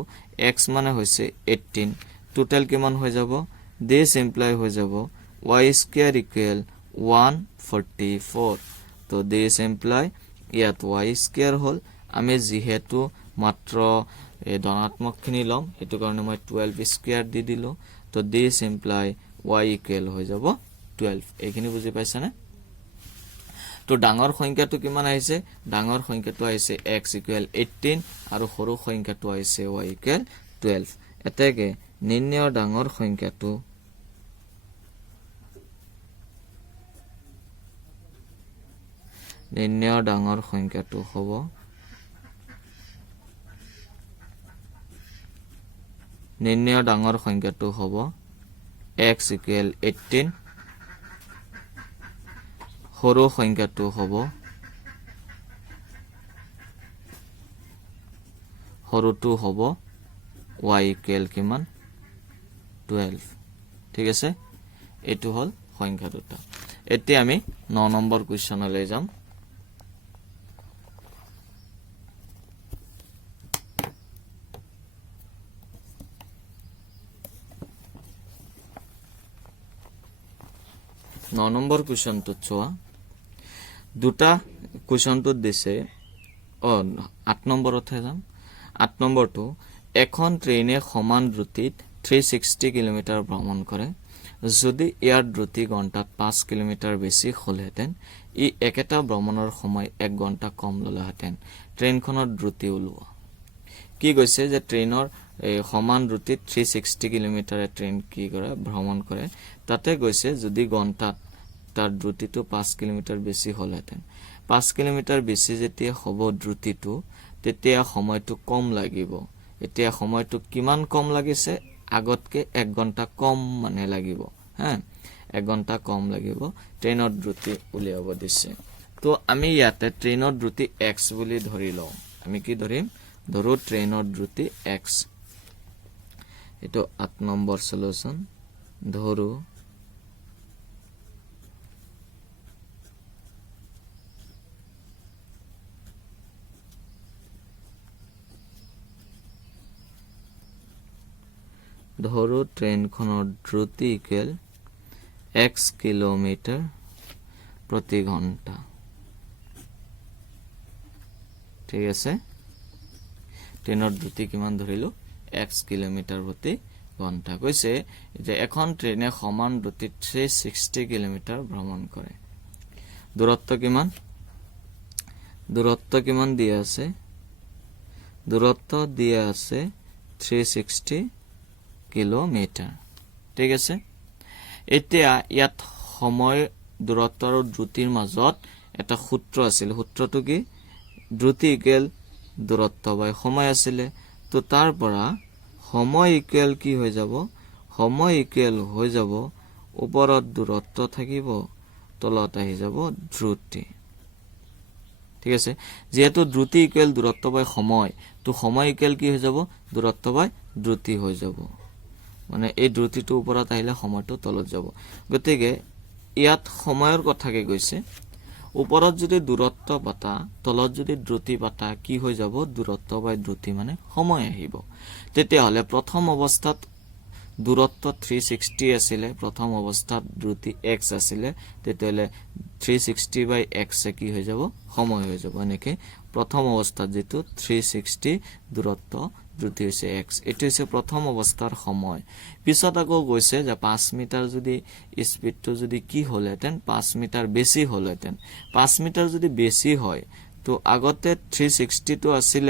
x মানে হৈছে 18 টোটাল কিমান হৈ যাব this imply হৈ যাব y square equal 144 তো দিস এমপ্লয় ইয়াত y স্কয়াৰ হল আমি যেহেতু মাত্ৰ ধনাত্মকখিনি লম হেতু কাৰণে মই 12 স্কয়াৰ দি দিলো তো দিস এমপ্লয় y ইকুৱেল হৈ যাব 12 এইখিনি বুজি পাইছানে তো ডাঙৰ সংখ্যাটো কিমান আহিছে ডাঙৰ সংখ্যাটো আহিছে x ইকুৱেল 18 আৰু সৰু সংখ্যাটো আহিছে y ইকুৱেল 12 এতেকে নিৰ্ণয় ডাঙৰ সংখ্যাটো নিৰ্ণয় ডাঙৰ সংখ্যাটো হ'ব নিৰ্ণয় ডাঙৰ সংখ্যাটো হ'ব x ইকুৱেল 18 সৰু সংখ্যাটো হ'ব সৰুটো হ'ব y ইকুৱেল কিমান 12 ঠিক আছে এটো হল সংখ্যা দুটা এতিয়া আমি 9 নম্বৰ কোৱেশ্চনলৈ যাম নম্বৰ কোৱেশ্চনটো চোৱা দুটা কোৱেশ্চনটো দিছে 8 নম্বৰতহে যাম 8 নম্বৰটো এখন ট্ৰেইনে সমান দ্ৰুতিত 360 কিলোমিটাৰ ভ্ৰমণ কৰে যদি ইয়াৰ দ্ৰুতি ঘণ্টাত 5 কিলোমিটাৰ বেছি হলহেতেন ই একেটা ভ্ৰমণৰ সময় 1 ঘণ্টা কম ললাহেতেন ট্ৰেইনখনৰ দ্ৰুতি উলোৱা কি কৈছে যে ট্ৰেইনৰ সমান দ্ৰুতিত 360 কিলোমিটাৰ ট্ৰেইন কি কৰে ভ্ৰমণ কৰে তাতে কৈছে যদি ঘণ্টাত তাৰ দ্ৰুতিটো 5 কিলোমিটাৰ বেছি হলহেতেন 5 কিলোমিটাৰ বেছি যেতিয়া হ'ব দ্ৰুতিটো তেতিয়া সময়টো কম লাগিব এতিয়া সময়টো কিমান কম লাগিছে আগতকে 1 ঘণ্টা কম মানে লাগিব হ্যাঁ 1 ঘণ্টা কম লাগিব ট্ৰেইনৰ দ্ৰুতি উলিয়াব দিছে তো আমি ইয়াতে ট্ৰেইনৰ দ্ৰুতি x বুলি ধৰি লওঁ আমি কি ধৰিম ধৰো ট্ৰেইনৰ দ্ৰুতি x এটো 8 নম্বৰ সলিউশন ধৰো ধৰো ট্ৰেইনখনৰ দ্ৰুতি ইকুৱেল x কিলোমিটাৰ প্ৰতি ঘণ্টা ঠিক আছে ট্ৰেইনৰ দ্ৰুতি কিমান ধৰিলো x কিলোমিটাৰ প্ৰতি ঘণ্টা কৈছে যে এখন ট্ৰেইনে সমান দ্ৰুতিত 360 কিলোমিটাৰ ভ্ৰমণ কৰে দূৰত্ব কিমান দিয়া আছে দূৰত্ব দিয়া আছে 360 কিলোমিটাৰ ঠিক আছে এতিয়া ইয়াত সময় দূৰত্ব আৰু দ্ৰুতিৰ মাজত এটা সূত্ৰ আছিল সূত্ৰটো কি দ্ৰুতি ইকুৱেল দূৰত্ব বাই সময় আছিল তো তাৰ পৰা সময় ইকুৱেল কি হৈ যাব সময় ইকুৱেল হৈ যাব ওপৰত দূৰত্ব থাকিব তলত আহি যাব দ্ৰুতি ঠিক আছে যেহেতু দ্ৰুতি ইকুৱেল দূৰত্ব বাই সময় তো সময় ইকুৱেল কি হৈ যাব দূৰত্ব বাই দ্ৰুতি হৈ যাব মানে এই দ্ৰুতিটো ওপৰত আহিলে সময়টো তলত যাব গতিকে ইয়াত সময়ৰ কথাকে কৈছে ওপৰত যদি দূৰত্ব পাতা তলত যদি দ্ৰুতি পাতা কি হৈ যাব দূৰত্ব বাই দ্ৰুতি মানে সময় আহিব তেতিয়া হলে প্ৰথম অৱস্থাত দূৰত্ব 360 আছিল প্ৰথম অৱস্থাত দ্ৰুতি x আছিল তেতিয়া হলে 360 বাই x কি হৈ যাব সময় হৈ যাব এনেকে প্ৰথম অৱস্থাত যেটো 360 দূৰত্ব দ্ৰুতি হৈছে x এটো হৈছে প্ৰথম অৱস্থাৰ সময় পিছত আকৌ গৈছে যে 5 মিটাৰ যদি স্পিডটো যদি কি হলহেতেন 5 মিটাৰ বেছি হলহেতেন 5 মিটাৰ যদি বেছি হয় তো আগতে 360 তো আছিল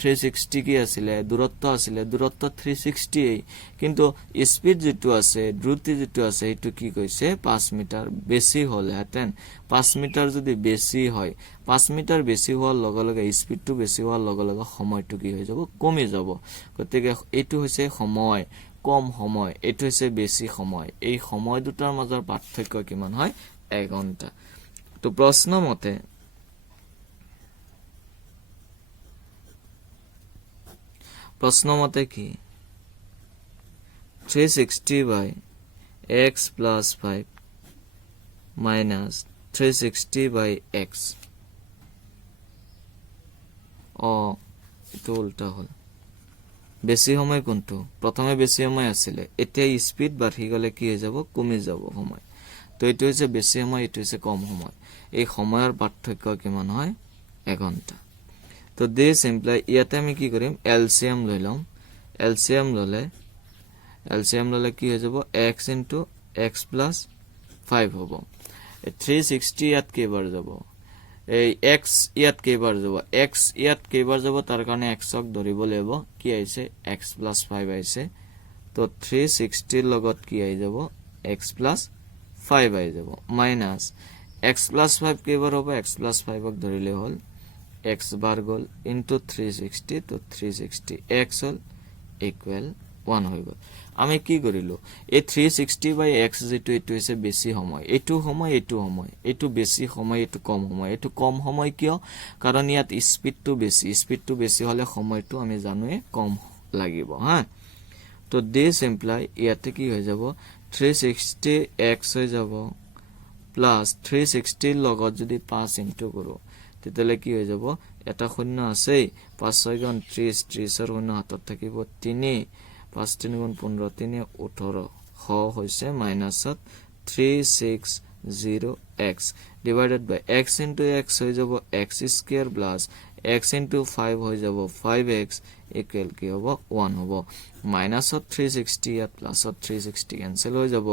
360 কি আছিল দূৰত্ব আছিল দূৰত্ব 360 কিন্তু স্পিড যেটো আছে দ্ৰুতি যেটো আছে এটো কি কৈছে 5 মিটাৰ বেছি হলহেতেন 5 মিটাৰ যদি বেছি হয় 5 মিটাৰ বেছি হোৱাৰ লগে লগে স্পিডটো বেছি হোৱাৰ লগে লগে সময়টো কি হৈ যাব কমি যাব গতিকে এটো হৈছে সময় কম সময় এটো হৈছে বেছি সময় এই সময় দুটাৰ মাজৰ পাৰ্থক্য কিমান হয় 1 ঘণ্টা তো প্ৰশ্ন মতে কি 360 by x plus 5 minus 360 by x এটো উল্টা হল বেছি সময় কোনটো প্ৰথমে বেছি সময় আছিল এতিয়া স্পিড বাঢ়ি গলে কি হৈ যাব কমি যাব সময় তো এইটো হৈছে বেছি সময়, এইটো হৈছে কম সময়। এই সময়ৰ পাৰ্থক্য কিমান হয়? 1 ঘণ্টা। তো দিছ ইমপ্লাই, ইয়াতে আমি কি কৰিম? এলচিএম লৈ লম। এলচিএম ললে কি হৈ যাব? x ইনটু x প্লাছ 5 হ'ব। 360 ইয়াত কেইবাৰ যাব? এই x ইয়াত কেইবাৰ যাব? x ইয়াত কেইবাৰ যাব তাৰ কাৰণে xক ধৰিব লাগিব। কি আহিছে? x প্লাছ 5 আহিছে। তো 360 লগত কি আহি যাব? x প্লাছ 5 আহি যাব। মাইনাছ x প্লাছ 5 কেইবাৰ হ'ব? x প্লাছ 5ক ধৰিলে হ'ল x বাৰ গ'ল ইনটু 360, তো 360 x হ'ল ইকুৱেল 1 হৈ গ'ল। আমি কি কৰিলো? এই 360 বাই x যেটো এইটো হৈছে বেছি সময়, এইটো সময়, এইটো সময়, এইটো বেছি সময়, এইটো কম সময়। এইটো কম সময় কিয়? কাৰণ ইয়াত স্পিডটো বেছি, স্পিডটো বেছি হলে সময়টো আমি জানোৱে কম লাগিব। হা, তো দিছ ইমপ্লাই ইয়াতে কি হৈ যাব? 360x হৈ যাব প্লাছ 360 লগত যদি 5 ইনটু কৰো তেতিয়ালে কি হৈ যাব? এটা শূন্য আছেই, 5 6 গুণ 30, 30ৰ শূন্য হাতত থাকিব 3, 5 3 গুণ 15, 3 18 হৈছে মাইনাছত 360x ডিভাইডেড বাই x ইনটু x হৈ যাব x square plus x into 5 হৈ যাব 5x ইকুৱেল কি হ'ব? 1 হ'ব। মাইনাছত 360 ইয়াত প্লাছত 360 কেনসেল হৈ যাব।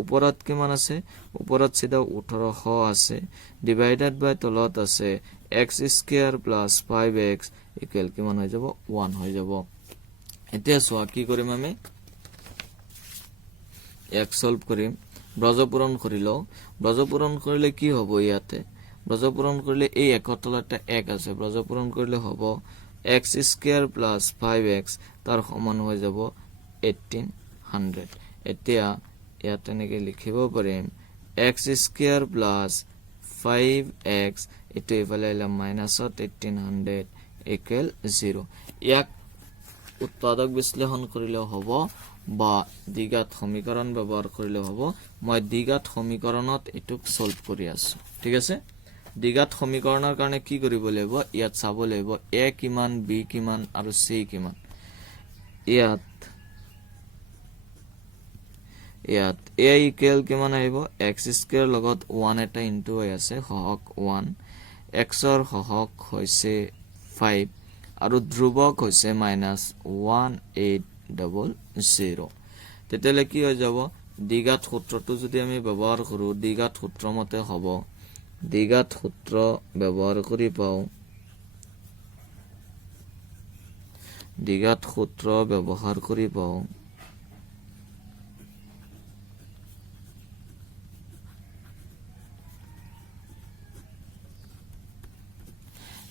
ওপৰত কিমান আছে? ওপৰত সিধা 1800 আছে ডিভাইডেড বাই তলত আছে x square plus 5x equal কিমান হৈ যাব? 1 হৈ যাব। এতিয়া চোৱা কি কৰিম আমি? x সলভ কৰিম, ব্ৰজপূৰণ কৰি লও। ব্ৰজপূৰণ কৰিলে কি হ'ব? ইয়াতে ব্ৰজপূৰণ কৰিলে এই একৰ তলত এটা 1 আছে, ব্ৰজপূৰণ কৰিলে হ'ব x স্কয়াৰ প্লাছ 5x তাৰ সমান হৈ যাব 1800। এতিয়া ইয়াত এনেকে লিখিব পাৰিম x স্কয়াৰ প্লাছ 5x এটো এফালে আহিলে মাইনাছত 1800 ইকুৱেল 0। ইয়াক উৎপাদক বিশ্লেষণ কৰিলে হ'ব বা দ্বিঘাত সমীকৰণ ব্যৱহাৰ কৰিলে হ'ব। মই দ্বিঘাত সমীকৰণত এটুক সলভ কৰি আছো। ঠিক আছে, দ্বিঘাত সমীকৰণৰ কাৰণে কি কৰিব লাগিব? ইয়াত চাব লাগিব a কিমান, b কিমান আৰু c কিমান। ইয়াত a ইকুৱেল কিমান আহিব? x স্কয়াৰ লগত 1 এটা ইনটু হৈ আছে, হহক 1, x ৰ হহক হৈছে 5 আৰু ধ্ৰুৱক হৈছে -1800। তেতিয়ালে কি হৈ যাব? দ্বিঘাত সূত্ৰটো যদি আমি ব্যৱহাৰ কৰো, দ্বিঘাত সূত্ৰ মতে হ'ব, দ্বিঘাত সূত্ৰ ব্যৱহাৰ কৰি পাও, দ্বিঘাত সূত্ৰ ব্যৱহাৰ কৰি পাও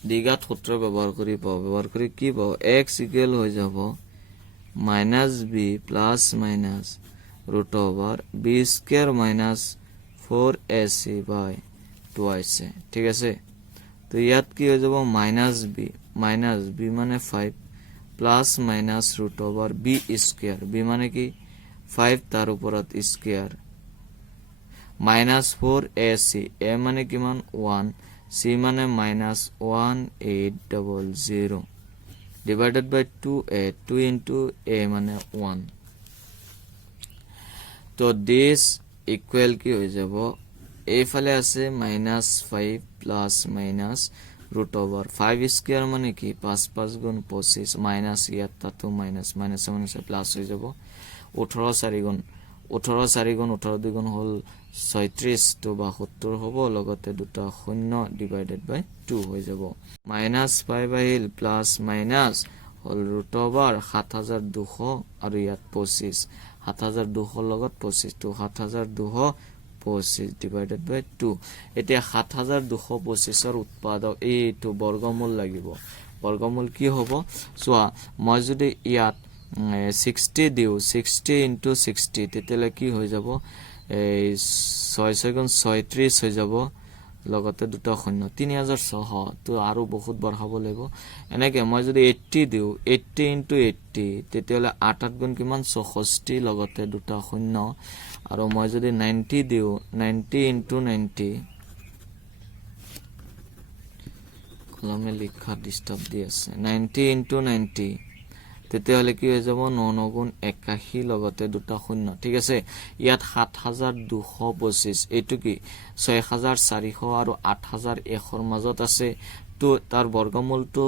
দ্বিঘাত সূত্ৰ ব্যৱহাৰ কৰি কি পাও? x ইকুৱেল হৈ যাব -b plus minus root over b square minus 4ac বাই 2ac। ঠিক আছে, তো ইয়াত কি হৈ যাব? -b মানে 5 plus minus root over b square, b মানে কি 5 তাৰ ওপৰত স্কয়াৰ মাইনাছ 4ac, a মানে কিমান? 1, c মানে -1800 divided by 2a, 2 into a মানে 1। তো দিস ইকুৱেল কি হৈ যাব? এইফালে আছে -5 plus minus root over 5 square মানে কি 5 5 গুণ 25 মাইনাছ ইয়াত তাতো মাইনাছ প্লাছ হৈ যাব 18 4 গুণ 18 2 গুণ হল 36 তো 72 হ'ব, লগতে দুটা শূন্য ডিভাইডেড বাই 2 হৈ যাব। -5 আহিল প্লাছ মাইনাছ হল ৰুট ওভাৰ 7200 আৰু ইয়াত 25 7200 লগত 25 তো 7225 ডিভাইডেড বাই 2। এতিয়া 7225 ৰ উৎপাদক এইটো বৰ্গমূল লাগিব। বৰ্গমূল কি হ'ব? চোৱা, মই যদি ইয়াত 60 দিও, 60 ইনটু 60 তেতিয়ালে কি হৈ যাব? 6 6 গুণ 36 হৈ যাব, লগতে দুটা শূন্য 3600 তো আৰু বহুত বঢ়াব লাগিব। এনেকে মই যদি 80 দিও, 80 ইনটু 80 তেতিয়ালে 8 8 গুণ কিমান? 64 লগতে দুটা শূন্য, আৰু মই যদি 90 দিও, 90 ইনটু 90 কলমে লিখা ডিস্টার্ব দি আছে, 90 ইনটু 90 তেতিয়াহ'লে কি হৈ যাব 9 9 গুণ 81 লগতে দুটা শূন্য ঠিক আছে ইয়াত 7225 এইটো কি 6400 আৰু 8100 মাজত আছে তো তাৰ বৰ্গমূলটো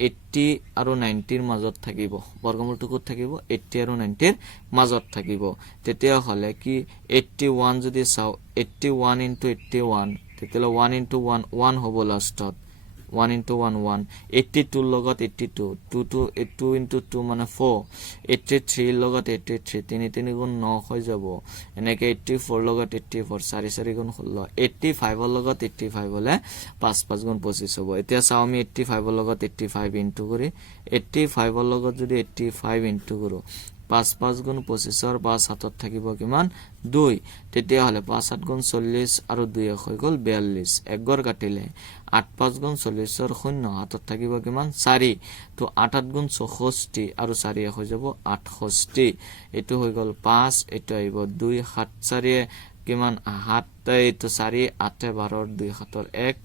80 আৰু 90 ৰ মাজত থাকিব বৰ্গমূলটো ক'ত থাকিব 80 আৰু 90 ৰ মাজত থাকিব তেতিয়াহ'লে কি 81 যদি চাও 81 into 81 তেতিয়াহ'লে 1 into 1 1 হ'ব লাষ্টত 1 into 1 1 82 লগত 82 2 into 2 মানে 4 83 লগত 83 3 3 গুণ 9 হৈ যাব এনেকে 84 লগত 84 4 4 গুণ 16 85 লগত 85 হলে 5 5 গুণ 25 হ'ব এতিয়া চাও আমি 85 লগত 85 ইনটু কৰি 85 লগত যদি 85 ইনটু কৰো 5 5 গুণ 25 ৰ 5 হাতত থাকিব কিমান 2 তেতিয়াহ'লে 5 7 গুণ 40 আৰু 2 হৈ গ'ল 42 এক গড় কাটিলে 8 5 গুণ 40 ৰ 0 হাতত থাকিব কিমান 4 তো 8 8 গুণ 64 আৰু 4 হৈ যাব 68 এটো হৈ গ'ল 5 এটো আহিব 2 7 4 কিমান 7 এটো 4 8 12 ৰ 2 হাতৰ 1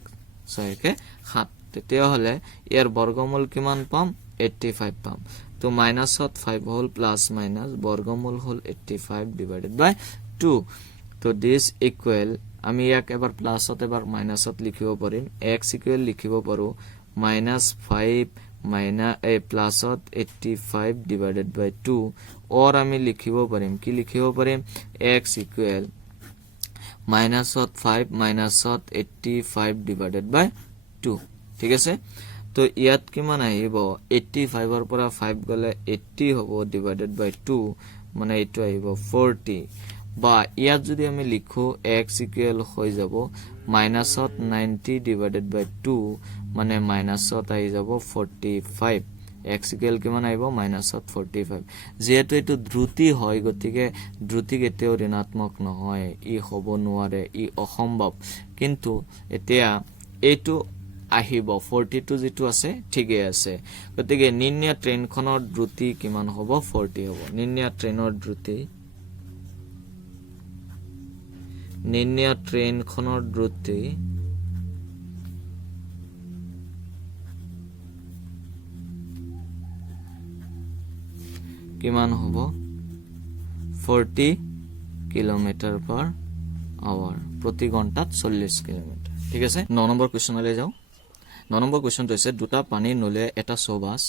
6 কে 7 তেতিয়াহ'লে ইয়াৰ বৰ্গমূল কিমান পাম 85 পাম তো মাইনাসত 5 হল প্লাস মাইনাস বর্গমূল হল 85 ডিভাইডেড বাই 2 তো দিস ইকুয়াল আমি এক এবাৰ প্লাসত এবাৰ মাইনাসত লিখিব পাৰিম x ইকুয়াল লিখিব পাৰো -5 মাইনাস প্লাসত 85 ডিভাইডেড বাই 2 और আমি লিখিব পাৰিম কি লিখিব পাৰিম x ইকুয়াল মাইনাসত 5 মাইনাসত 85 ডিভাইডেড বাই 2 ঠিক আছে তো ইয়াত কিমান আহিব 85 ৰ পৰা 5 গলে 80 হ'ব ডিভাইডেড বাই 2 মানে এটো আহিব 40 বা ইয়াত যদি আমি লিখো x ইকুয়াল হৈ যাব মাইনাসত 90 ডিভাইডেড বাই 2 মানে মাইনাসত আহি যাব 45 x ইকুয়াল কিমান আহিব মাইনাসত 45 যেহেতু এটো দ্ৰুতি হয় গতিকে দ্ৰুতি কেতিয়াও ঋণাত্মক নহয় ই হ'ব নোৱাৰে ই অসম্ভৱ কিন্তু এতিয়া এটো আহিব 42 যেটো আছে ঠিকই আছে গতিকে নিন্নিয়া ট্ৰেইনখনৰ দ্ৰুতি কিমান হ'ব 40 হ'ব নিন্নিয়া ট্ৰেইনখনৰ দ্ৰুতি কিমান হ'ব 40 কিলোমিটাৰ পাৰ আৱাৰ প্ৰতি ঘণ্টাত 40 কিলোমিটাৰ ঠিক আছে 9 নম্বৰ কোৱেশ্চনলৈ যাও 9 নম্বৰ কোৱেশ্চনটো হৈছে দুটা পানীৰ নলীয়ে এটা চৌবাস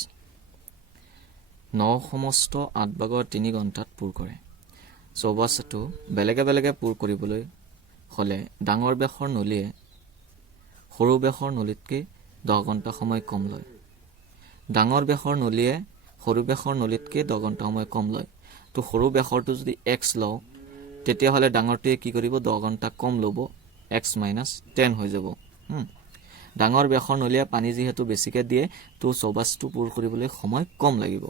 9 সমস্ত 8 ভাগৰ 3 ঘণ্টাত পুৰ কৰে চৌবাসটো বেলেগে বেলেগে পুৰ কৰিবলৈ হলে ডাঙৰ বেখৰ নলীয়ে সৰু বেখৰ নলীতকৈ 10 ঘণ্টা সময় কম লয় ডাঙৰ বেখৰ নলীয়ে সৰু বেখৰ নলীতকৈ 10 ঘণ্টা সময় কম লয় তো সৰু বেখৰটো যদি x লও তেতিয়া হলে ডাঙৰটোৱে কি কৰিব 10 ঘণ্টা কম লব x - 10 হৈ যাব ডাঙৰ বেখৰ নলীয়ে পানী যেহেতু বেছিকে দিয়ে তো চৌবাসটো পুৰ কৰিবলৈ সময় কম লাগিব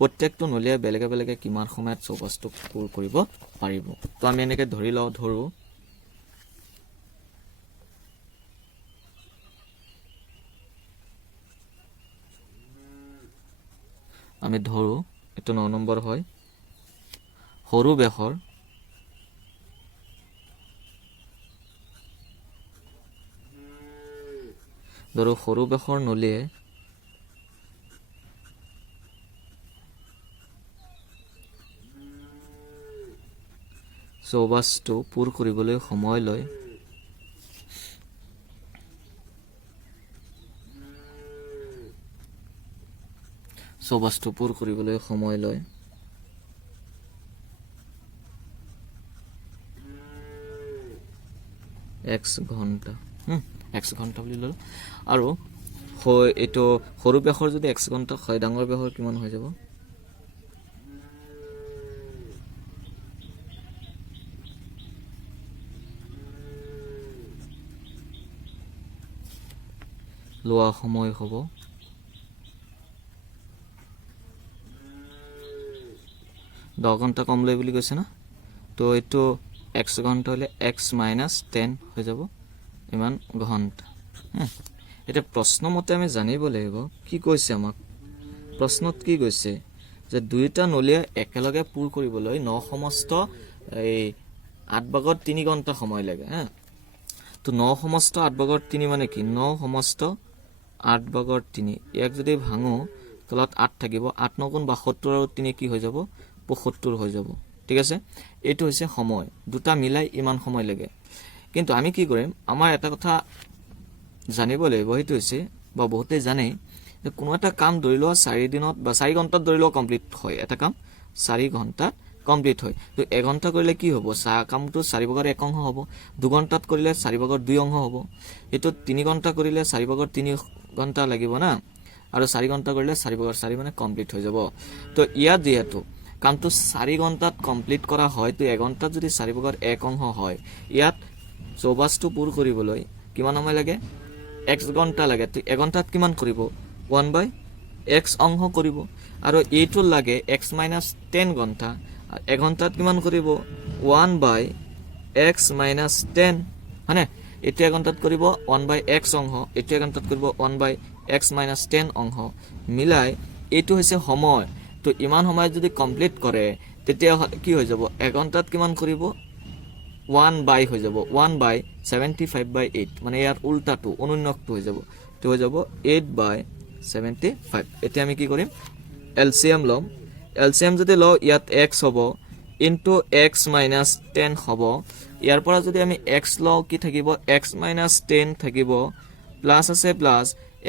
প্ৰত্যেকটো নলীয়ে বেলেগে বেলেগে কিমান সময়ত চৌবাসটো পুৰ কৰিব পাৰিব তো আমি এনেকে ধৰো আমি ধৰো এটো 9 নম্বৰ হয় সৰু বেখৰ ধৰো সৰু বেখৰ নলীয়ে চৌবাসটো পুৰ কৰিবলৈ সময় লয় চৌবাসটো পুৰ কৰিবলৈ সময় লয় x ঘণ্টা x ঘণ্টা বুলি ললো আৰু এটো সৰু বেখৰ যদি x ঘণ্টা হয় ডাঙৰ বেখৰ কিমান হৈ যাব লোৱা সময় হ'ব 10 ঘণ্টা কম লয় বুলি কৈছে না তো এটো x ঘণ্টা হলে x - 10 হৈ যাব ইমান ঘণ্টা এটা প্ৰশ্ন মতে আমি জানিব লাগিব কি কৈছে আমাক প্ৰশ্নত কি কৈছে যে দুইটা নলীয়ে একেলগে পুৰ কৰিবলৈ 9 সমস্ত এই 8 ভাগৰ 3 ঘণ্টা সময় লাগে তো 9 সমস্ত 8 ভাগৰ 3 মানে কি 9 সমস্ত 8 ভাগৰ 3 ইয়াক যদি ভাঙো তলত 8 থাকিব 8 9 গুণ 72 আৰু 3 কি হৈ যাব 75 হৈ যাব ঠিক আছে এইটো হৈছে সময় দুটা মিলাই ইমান সময় লাগে কিন্তু আমি কি কৰিম আমাৰ এটা কথা জানিব লাগিব সেইটো হৈছে বা বহুতে জানে যে কোনো এটা কাম ধৰি লোৱা 4 দিনত বা 4 ঘণ্টাত ধৰি লোৱা কমপ্লিট হয় এটা কাম 4 ঘণ্টাত কমপ্লিট হয় তো 1 ঘণ্টা কৰিলে কি হ'ব কামটো 4 ভাগৰ 1 অংশ হ'ব 2 ঘণ্টাত কৰিলে 4 ভাগৰ 2 অংশ হ'ব এটো 3 ঘণ্টা কৰিলে 4 ভাগৰ 3 ঘণ্টা লাগিব না আৰু 4 ঘণ্টা কৰিলে 4 ভাগৰ 4 মানে কমপ্লিট হৈ যাব তো ইয়াত যেহেতু কামটো 4 ঘণ্টাত কমপ্লিট কৰা হয় তো 1 ঘণ্টাত যদি 4 ভাগৰ 1 অংশ হয় ইয়াত চৌবাসটো পূৰ কৰিবলৈ কিমান সময় লাগে x ঘণ্টা লাগে তো 1 ঘণ্টাত কিমান কৰিব 1/x অংশ কৰিব আৰু এইটো লাগে x - 10 ঘণ্টা 1 ঘণ্টাত কিমান কৰিব 1/x - 10 হয়নে এটো 1 ঘণ্টাত কৰিব 1/x অংশ এটো 1 ঘণ্টাত কৰিব 1/x - 10 অংশ মিলাই এইটো হৈছে সময় তো ইমান সময় যদি কমপ্লিট কৰে তেতিয়া কি হৈ যাব 1 ঘণ্টাত কিমান কৰিব 1/, হৈ যাব 1/75/8 মানে ইয়াৰ উল্টাটো অনুন্নকটো হৈ যাব তো হৈ যাব 8/75 এতিয়া আমি কি কৰিম এলসিএম লম এলসিএম যদি লও ইয়াত x হ'ব ইনটু x - 10 হ'ব ইয়াৰ পৰা যদি আমি x লও কি থাকিব x - 10 থাকিব প্লাস আছে প্লাস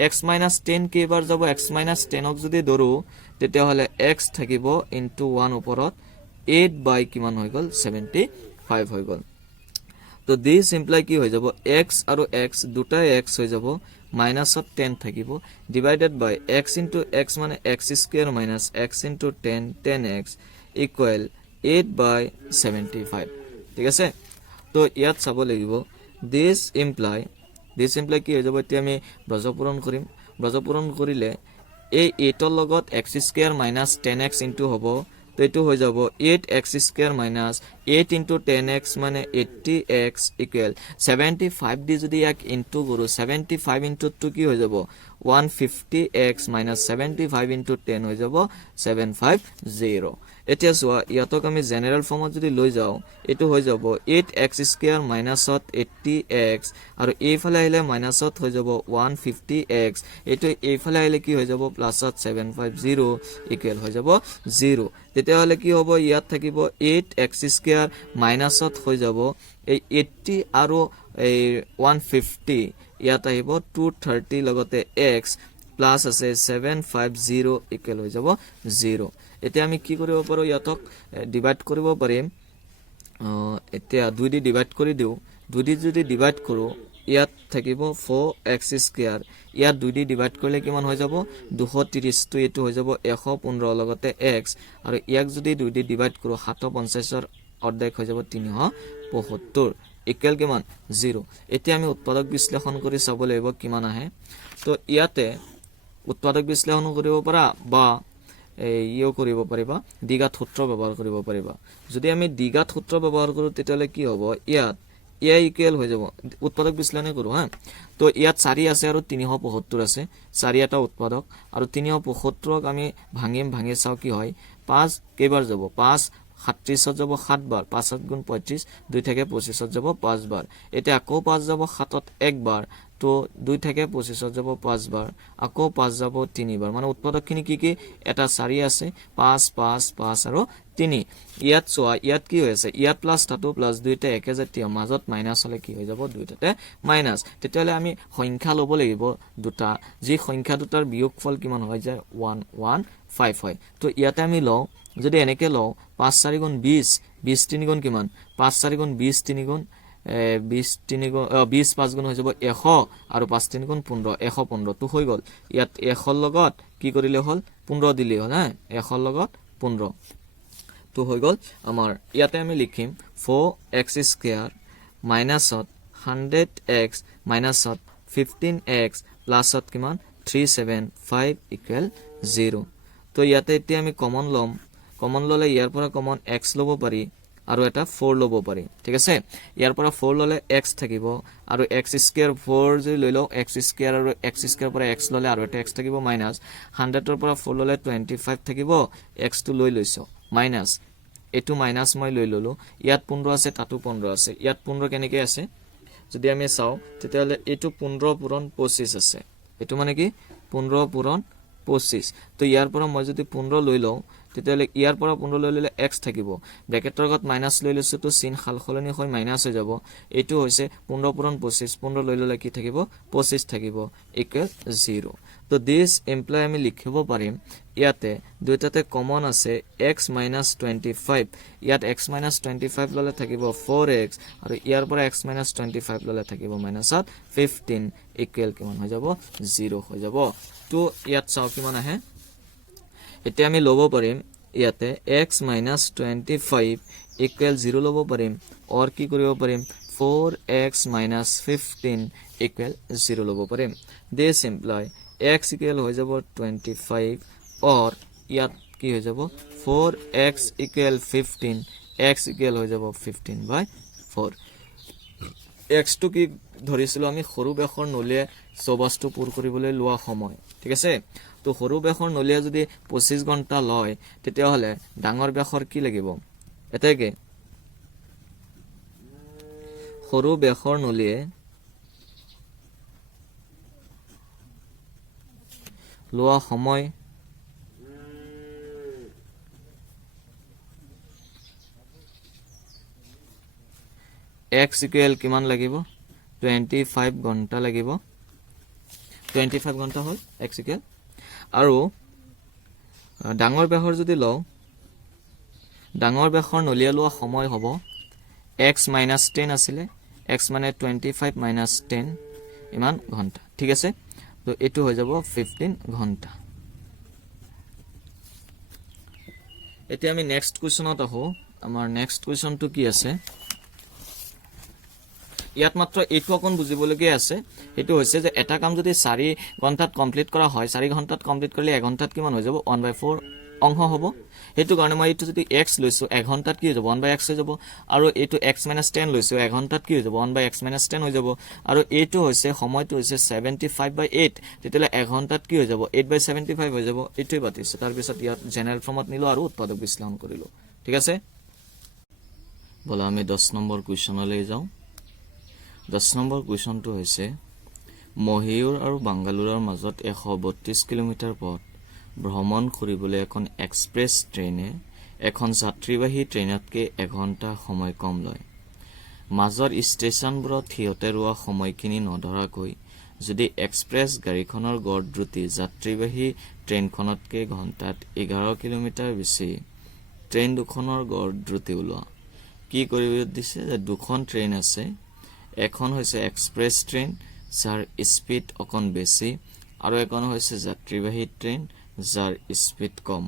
x - 10 কেইবাৰ যাব x - 10 ক যদি ধৰো তেতিয়া হলে x থাকিব ইনটু 1 ওপৰত 8 কিমান হৈ গল 75 হৈ গল তো দিস ইমপ্লাই কি হৈ যাব x আৰু x দুটা x হৈ যাব -10 থাকিব ডিভাইডেড বাই x into x মানে x square minus x into 10 10x equal 8/75 ঠিক আছে তো ইয়াত চাব লাগিব দিস ইমপ্লাই কি হৈ যাব এতিয়া আমি ব্ৰজপূৰণ কৰিম ব্ৰজপূৰণ কৰিলে এই 8 ৰ লগত x square minus 10x into হ'ব তো এটো হৈ যাব 8x square minus 8 into 10x মানে 80x equal 75 দি যদি ইয়াক ইনটু কৰো 75 into 2 কি হৈ যাব 150x minus 75 into 10 হৈ যাব 750 এতিয়া সোয়া ইয়াতক আমি জেনাৰেল ফৰ্মত যদি লৈ যাও এটো হৈ যাব 8x square minus 80x আৰু এইফালে আহিলে মাইনাসত হৈ যাব 150x এটো এইফালে আহিলে কি হৈ যাব প্লাসত 750 ইকুৱেল হৈ যাব 0 তেতিয়া হলে কি হ'ব ইয়াত থাকিব 8x square মাইনাসত হৈ যাব এই 80 আৰু এই 150 ইয়াত আহিব 230 লগতে x প্লাস আছে 750 ইকুৱেল হৈ যাব 0 এতিয়া আমি কি কৰিব পাৰো ইয়াতক ডিভাইড কৰিব পাৰিম এতিয়া 2 দি ডিভাইড কৰি দিও 2 দি যদি ডিভাইড কৰো ইয়াত থাকিব 4x square ইয়াত 2 দি ডিভাইড কৰিলে কিমান হৈ যাব 230 তো এটো হৈ যাব 115 লগতে x আৰু ইয়াক যদি 2 দি ডিভাইড কৰো 750 ৰ অৰ্ধেক হৈ যাব 375 ইকুৱেল কিমান 0 এতিয়া আমি উৎপাদক বিশ্লেষণ কৰি চাব লাগিব কিমান আহে তো ইয়াতে উৎপাদক বিশ্লেষণ কৰিব পাৰা বা ইও কৰিব পাৰিবা দ্বিঘাত সূত্ৰ ব্যৱহাৰ কৰিব পাৰিবা যদি আমি দ্বিঘাত সূত্ৰ ব্যৱহাৰ কৰো তেতিয়ালে কি হ'ব ইয়াত a ইকুৱেল হৈ যাব উৎপাদক বিশ্লেষণ কৰো হা তো ইয়াত 4 আছে আৰু 375 আছে 4 এটা উৎপাদক আৰু 375 ক আমি ভাঙি চাও কি হয় 5 কেইবাৰ যাব 5 37 যাব 7 বাৰ 5 7 গুণ 35 2 থেকে 25 যাব 5 বাৰ এটা আকৌ 5 যাব 7ত 1 বাৰ তো 2 থেকে 25 যাব 5 বাৰ আকৌ 5 যাব 3 বাৰ মানে উৎপাদকখিনি কি এটা 4 আছে 5 5 5 আৰু 3 ইয়াত সোয়া ইয়াত কি হৈছে ইয়াত প্লাস তাতো প্লাস দুইটা একে জাতীয় মাজত মাইনাস হলে কি হৈ যাব দুইটাতে মাইনাস তেতিয়ালে আমি সংখ্যা লব লাগিব দুটা যি সংখ্যা দুটাৰ বিয়োগফল কিমান হৈ যায় 115 হয় তো ইয়াতে আমি লও যদি এনেকে লও 5 4 গুণ 20 20 3 গুণ কিমান 5 4 গুণ 20 3 গুণ 20 3 গুণ 20 5 গুণ হৈ যাব 100 আৰু 5 3 গুণ 15 115 তো হৈ গল ইয়াত 100 লগত কি কৰিলে হল 15 দিলে হল হা 100 লগত 15 তো হৈ গল আমাৰ ইয়াতে আমি লিখিম 4x square minusত 100x minusত 15x plusত কিমান 375 equal 0 তো ইয়াতে এতিয়া আমি কমন ললে ইয়াৰ পৰা কমন x লব পাৰি আৰু এটা 4 লব পাৰি ঠিক আছে ইয়াৰ পৰা 4 ললে x থাকিব আৰু x square 4 যদি লৈ লও x square আৰু x square পৰা x ললে আৰু এটা x থাকিব মাইনাস 100 ৰ পৰা 4 ললে 25 থাকিব x টো লৈ লৈছো মাইনাস এটো মাইনাস মই লৈ ললো ইয়াত 15 আছে তাতো 15 আছে ইয়াত 15 কেনেকৈ আছে যদি আমি চাও তেতিয়ালে এটো 15 পূৰণ 25 আছে এটো মানে কি 15 পূৰণ 25 তো ইয়াৰ পৰা মই যদি 15 লৈ লওঁ তেতিয়াহ'লে ইয়াৰ পৰা 15 লৈ ললে x থাকিব ব্ৰেকেটৰ আগত মাইনাস লৈ লৈছো তো চিন খালখলনি হৈ মাইনাস হৈ যাব এটো হৈছে 15 পূৰণ 25 15 লৈ ললে কি থাকিব 25 থাকিব ইকুৱেল 0 তো দিস এমপ্লয় আমি লিখিব পাৰিম ইয়াতে দুইটাতে কমন আছে x - 25 ইয়াত x - 25 ললে থাকিব 4x আৰু ইয়াৰ পৰা x - 25 ললে থাকিব মাইনাসত 15 ইকুৱেল কিমান হৈ যাব 0 হৈ যাব তো ইয়াত চাও কিমান আহে এতিয়া আমি লব পাৰিম ইয়াতে x - 25 ইকুৱেল 0 লব পাৰিম অৰ কি কৰিব পাৰিম 4x - 15 ইকুৱেল 0 লব পাৰিম দিস এমপ্লয় x ইকুৱেল হৈ যাব 25 और ইয়াত কি হৈ যাব 4x ইকুৱেল 15 x ইকুৱেল হৈ যাব 15/4 x টু কি ধৰিছিল আমি সৰু বেখৰ নলিয়ে সবস্তু পুৰ কৰিবলৈ লোৱা সময় ঠিক আছে তো সৰু বেখৰ নলিয়ে যদি 25 ঘন্টা লয় তেতিয়া হলে ডাঙৰ বেখৰ কি লাগিব এতেকে সৰু বেখৰ নলিয়ে লোৱা সময় x ইকুৱেল কিমান লাগিব 25 ঘন্টা লাগিব 25 ঘন্টা হল x ইকুৱেল আৰু ডাঙৰ বেখৰ যদি লও ডাঙৰ বেখৰ নলিয়া লোৱা সময় হ'ব x - 10 আছিল x মানে 25 - 10 ইমান ঘন্টা ঠিক আছে তো এটো হৈ যাব 15 ঘন্টা এতিয়া আমি নেক্সট কোৱেশ্চনত আহো আমাৰ নেক্সট কোৱেশ্চনটো কি আছে ইয়াত মাত্ৰ এইটো অকন বুজিবলগীয়া আছে এটো হৈছে যে এটা কাম যদি 4 ঘন্টাত কমপ্লিট কৰা হয় 4 ঘন্টাত কমপ্লিট কৰিলে 1 ঘন্টাত কিমান হৈ যাব 1/4 অংশ হ'ব হেতু কাৰণে মই এইটো যদি x লৈছো 1 ঘন্টাত কি হৈ যাব 1/x হৈ যাব আৰু এইটো x - 10 লৈছো 1 ঘন্টাত কি হৈ যাব 1/x - 10 হৈ যাব আৰু এইটো হৈছে সময়টো হৈছে 75/8 তেতিয়ালে 1 ঘন্টাত কি হৈ যাব 8/75 হৈ যাব এইটোই বাতিছে তাৰ পিছত ইয়াত জেনাৰেল ফৰ্মত নিলো আৰু উৎপাদক বিশ্লেষণ কৰিলো ঠিক আছে বলা আমি 10 নম্বৰ কোৱেশ্চনলৈ যাও 10 নম্বৰ কোৱেশ্চনটো হৈছে মহিয়ুৰ আৰু বাংগালোৰৰ মাজত 132 কিলোমিটাৰ পথ ভ্ৰমণ কৰিবলৈ এখন এক্সপ্ৰেছ ট্ৰেইনে এখন যাত্ৰীবাহী ট্ৰেইনতকৈ 1 ঘণ্টা সময় কম লয় মাজৰ ষ্টেচনবোৰত থিয়তে ৰোৱা সময়খিনি নধৰাকৈ যদি এক্সপ্ৰেছ গাড়ীখনৰ গড় দ্ৰুতি যাত্ৰীবাহী ট্ৰেইনখনতকৈ ঘণ্টাত 11 কিলোমিটাৰ বেছি ট্ৰেইন দুখনৰ গড় দ্ৰুতি ওলোৱা কি কৰিব দিছে যে দুখন ট্ৰেইন আছে এখন হৈছে এক্সপ্ৰেছ ট্ৰেইন যাৰ স্পীড অকন বেছি আৰু এখন হৈছে যাত্ৰীবাহী ট্ৰেইন যাৰ স্পীড কম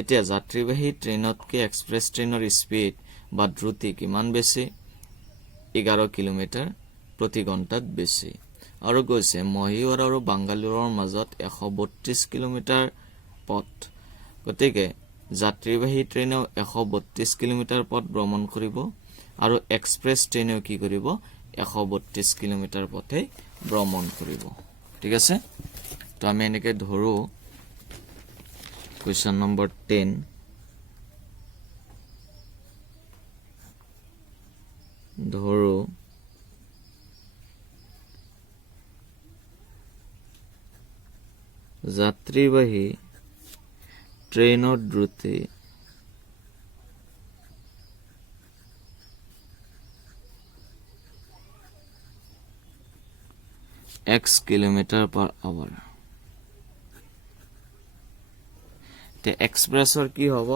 এতিয়া যাত্ৰীবাহী ট্ৰেইনতকৈ এক্সপ্ৰেছ ট্ৰেইনৰ স্পীড বা দ্ৰুতি কিমান বেছি 11 কিলোমিটাৰ প্ৰতি ঘণ্টাত বেছি আৰু গৈছে মহিয়ুৰ আৰু বাংগালোৰৰ মাজত 132 কিলোমিটাৰ পথ গতিকে যাত্ৰীবাহী ট্ৰেইনেও 132 কিলোমিটাৰ পথ ভ্ৰমণ কৰিব আৰু এক্সপ্ৰেছ ট্ৰেইনেও কি কৰিব 132 কিলোমিটাৰ পথে ভ্ৰমণ কৰিব ঠিক আছে তো আমি এনেকে ধৰো কোৱেশ্চন নম্বৰ 10 ধৰো যাত্ৰীবাহী ট্ৰেইনৰ দ্ৰুতি x km/h তে এক্সপ্ৰেছৰ কি হ'ব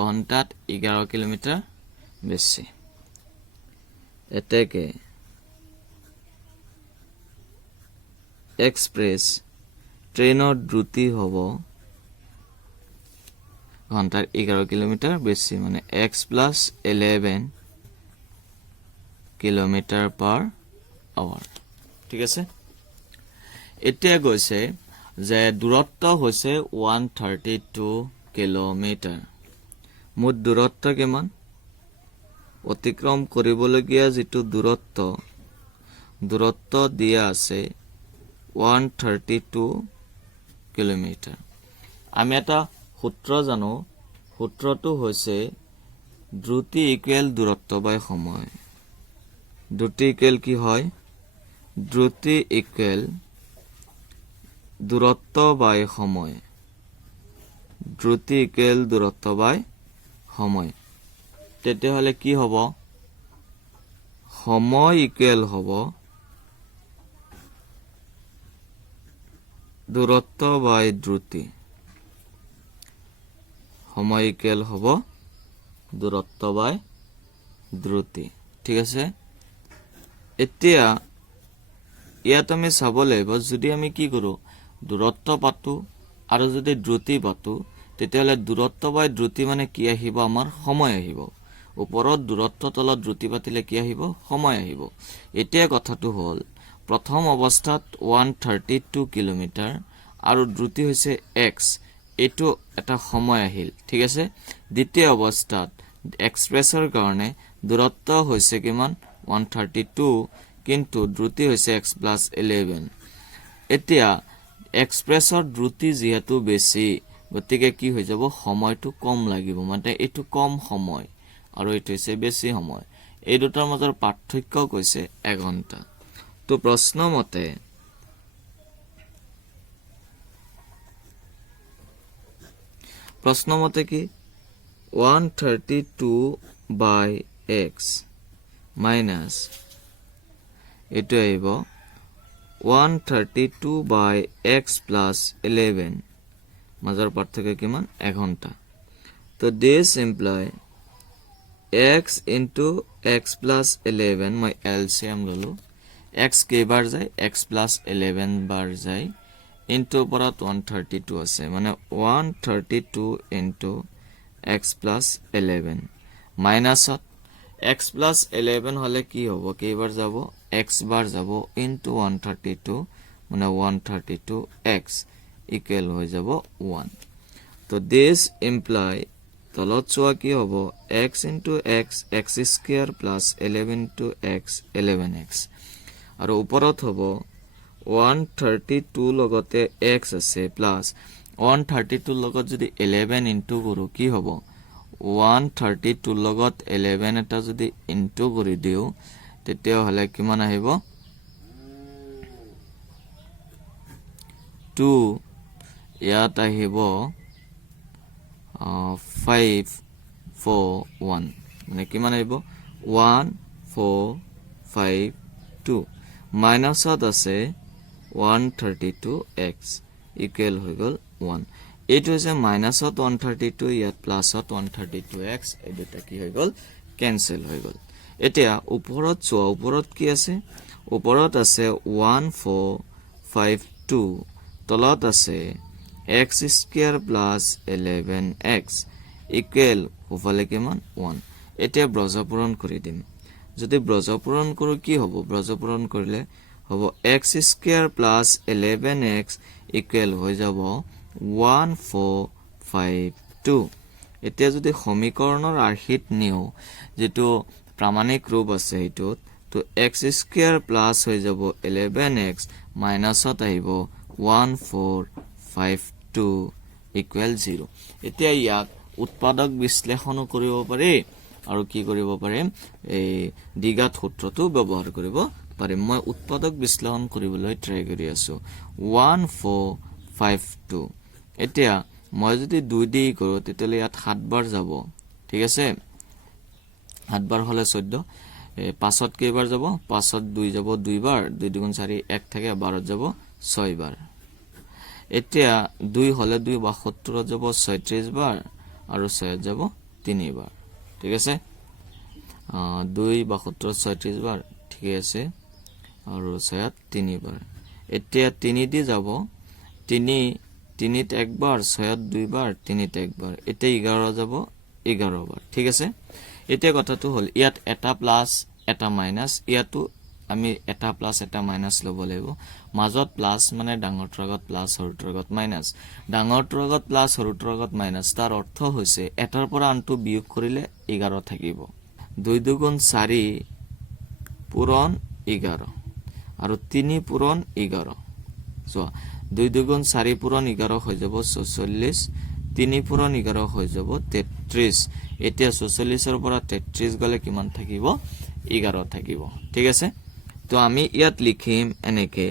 ঘণ্টাত 11 কিলোমিটাৰ বেছি এতেকে এক্সপ্ৰেছ ট্ৰেইনৰ দ্ৰুতি হ'ব ঘণ্টাত 11 কিলোমিটাৰ বেছি মানে x + 11 km/h ঠিক আছে এতিয়া গৈছে যে দূৰত্ব হৈছে 132 কিলোমিটাৰ মুঠ দূৰত্ব কিমান অতিক্ৰম কৰিবলগীয়া যেটো দূৰত্ব দিয়া আছে 132 কিলোমিটাৰ আমি এটা সূত্ৰ জানো সূত্ৰটো হৈছে দ্ৰুতি ইকুৱেল দূৰত্ব বাই সময় দ্ৰুতি ইকুৱেল কি হয় দ্ৰুতি ইকুৱেল দূৰত্ব বাই সময় দ্ৰুতি ইকুৱেল দূৰত্ব বাই সময় তেতিয়াহ'লে কি হ'ব সময় ইকুৱেল হ'ব দূৰত্ব বাই দ্ৰুতি সময় ইকুৱেল হ'ব দূৰত্ব বাই দ্ৰুতি ঠিক আছে এতিয়া ইয়াত আমি চাব লাগিব যদি আমি কি কৰো দূৰত্ব পাতো আৰু যদি দ্ৰুতি পাতো তেতিয়াহ'লে দূৰত্ব বাই দ্ৰুতি মানে কি আহিব আমাৰ সময় আহিব ওপৰত দূৰত্ব তলত দ্ৰুতি পাতিলে কি আহিব সময় আহিব এতিয়া কথাটো হ'ল প্ৰথম অৱস্থাত 132 কিলোমিটাৰ আৰু দ্ৰুতি হৈছে x এটো এটা সময় আহিল ঠিক আছে দ্বিতীয় অৱস্থাত এক্সপ্ৰেছৰ কাৰণে দূৰত্ব হৈছে কিমান 132 কিন্তু দ্ৰুতি হৈছে x + 11 এতিয়া এক্সপ্ৰেছৰ দ্ৰুতি যেহেতু বেছি গতিকে কি হৈ যাব সময়টো কম লাগিব মানে এটো কম সময় আৰু এটো হৈছে বেছি সময় এই দুটাৰ মাজৰ পাৰ্থক্য কৈছে 1 ঘণ্টা তো প্ৰশ্ন মতে কি 132 by x minus এটো আহিব 132 by x plus 11 মাজৰ পাৰ্থক্য কিমান 1 ঘণ্টা তো this imply x into x plus 11 মই LCM ললো x কেইবাৰ যায় x plus 11 বাৰ যায় into পৰত 132 আছে মানে 132 into x plus 11 মাইনাসত x plus 11 হলে কি হ'ব কেইবাৰ যাব x বাৰ যাব into 132 মানে 132x equal হৈ যাব 1 তো this imply তলত চোৱা কি হ'ব x into x x square plus 11 into x 11x আৰু ওপৰত হ'ব 132 লগতে x আছে প্লাস 132 লগত যদি 11 ইনটু কৰো কি হ'ব 132 লগত 11 এটা যদি ইনটু কৰি দিও তেতিয়া হলে কিমান আহিব 2 ইয়াত আহিব 541 মানে কিমান আহিব 1452 মাইনাসত আছে 132x ইকুৱেল হৈ গল 1 এটো হৈছে মাইনাসত 132 ইয়াত প্লাসত 132x এই দুটা কি হৈ গল ক্যান্সেল হৈ গল এতিয়া ওপৰত চোৱা ওপৰত কি আছে ওপৰত আছে 1452 তলত আছে x square plus 11x equal হফালে কিমান 1 এতিয়া ব্ৰজপূৰণ কৰি দিম যদি ব্ৰজপূৰণ কৰো কি হ'ব ব্ৰজপূৰণ কৰিলে হ'ব x square plus 11x equal হৈ যাব 1452 এতিয়া যদি সমীকৰণৰ আৰ্হিত নিও যেটো প্ৰামাণিক ৰূপ আছে এটোত তো x square plus হৈ যাব 11x মাইনাসত আহিব 1452 equal 0 এতিয়া ইয়াক উৎপাদক বিশ্লেষণ কৰিব পাৰি আৰু কি কৰিব পাৰে এই দ্বিঘাত সূত্ৰটো ব্যৱহাৰ কৰিব পাৰিম মই উৎপাদক বিশ্লেষণ কৰিবলৈ ট্ৰাই কৰি আছো 1452 এতিয়া মই যদি 2 দি কৰো তেতিয়ালে ইয়াত 7 বাৰ যাব ঠিক আছে 7 বাৰ হলে 14 পাছত কেইবাৰ যাব পাছত 2 যাব 2 বাৰ 2 দুগুণ 4 1 থাকে 12 যাব 6 বাৰ এতিয়া 2 হলে 2 72 যাব 36 বাৰ আৰু 6 যাব 3 বাৰ ঠিক আছে 2 72 36 বাৰ ঠিক আছে আৰু 6 3 বাৰ এতিয়া 3 দি যাব 3 3 ত একবাৰ 6 2 বাৰ 3 ত একবাৰ এতিয়া 11 যাব 11 বাৰ ঠিক আছে এতিয়া কথাটো হল ইয়াত এটা প্লাস এটা মাইনাস ইয়াতো আমি এটা প্লাস এটা মাইনাস লব লাগিব মাজত প্লাস মানে ডাঙৰটোৰ আগত প্লাস সৰুটোৰ আগত মাইনাস ডাঙৰটোৰ আগত প্লাস সৰুটোৰ আগত মাইনাস তাৰ অৰ্থ হৈছে এটাৰ পৰা আনটো বিয়োগ কৰিলে 11 থাকিব 2 দুগুণ 4 পূৰণ 11 আৰু 3 পূৰণ 11 সো 2 দুগুণ 4 পূৰণ 11 হৈ যাব 46 3 পূৰণ 11 হৈ যাব 33 এতিয়া 46 ৰ পৰা 33 গলে কিমান থাকিব 11 থাকিব ঠিক আছে তো আমি ইয়াত লিখিম এনেকে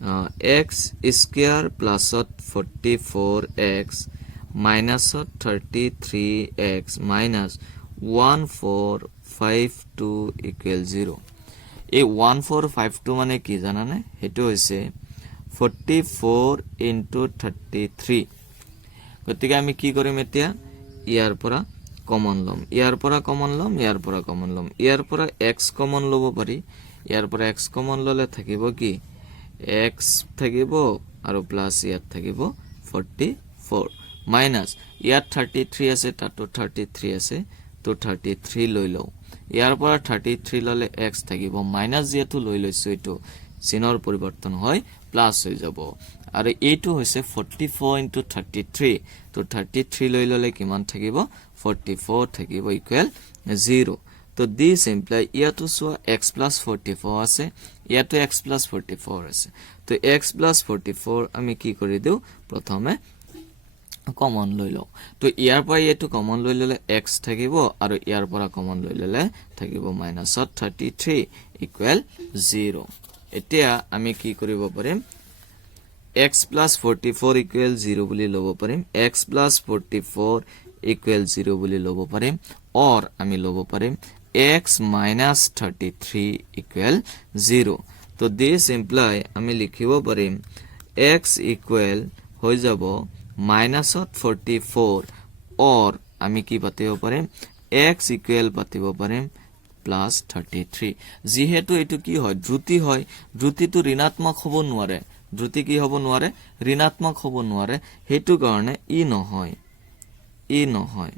x স্কয়াৰ প্লাছত 44x মাইনাছত 33x মাইনাছ 1452 ইকুৱেল 0 এই 1452 মানে কি জানানে হেতু হৈছে 44 into 33 গতিকে আমি কি কৰিম এতিয়া ইয়াৰ পৰা কমন লম ইয়াৰ পৰা কমন লম ইয়াৰ পৰা কমন লম ইয়াৰ পৰা x কমন লব পাৰি ইয়াৰ পৰা x কমন ললে থাকিব কি x থাকিব আৰু প্লাস ইয়াত থাকিব 44 মাইনাস ইয়াত 33 আছে তাতো 33 আছে তো 33 লৈ লও ইয়াৰ পৰা 33 ললে x থাকিব মাইনাস যেটো লৈ লৈছো এটো চিনৰ পৰিৱৰ্তন হয় প্লাস হৈ যাব আৰু এইটো হৈছে 44 into 33 তো 33 লৈ ললে কিমান থাকিব 44 থাকিব ইকুৱেল 0 তো দিস ইমপ্লাই ইয়াতো সো x plus 44 আছে ইয়াতো x plus 44 আছে তো x plus 44 আমি কি কৰি দেউ প্ৰথমে কমন লৈ লও তো ইয়াৰ পৰা এটো কমন লৈ ললে x থাকিব আৰু ইয়াৰ পৰা কমন লৈ ললে থাকিব minus 33 ইকুৱেল 0 এতিয়া আমি কি কৰিব পাৰিম x plus 44 equal 0 বুলি লব পাৰিম x plus 44 equal 0 বুলি লব পাৰিম or আমি লব পাৰিম x minus 33 equal 0 তো this imply আমি লিখিব পাৰিম x equal হৈ যাব minus 44 or আমি কি পাতিব পাৰিম x equal পাতিব পাৰিম plus 33 যেহেতু এটো কি হয় দ্ৰুতিটো ঋণাত্মক হ'ব নোৱাৰে দ্ৰুতি কি হ'ব নোৱাৰে ঋণাত্মক হ'ব নোৱাৰে হেতু কাৰণে ই নহয়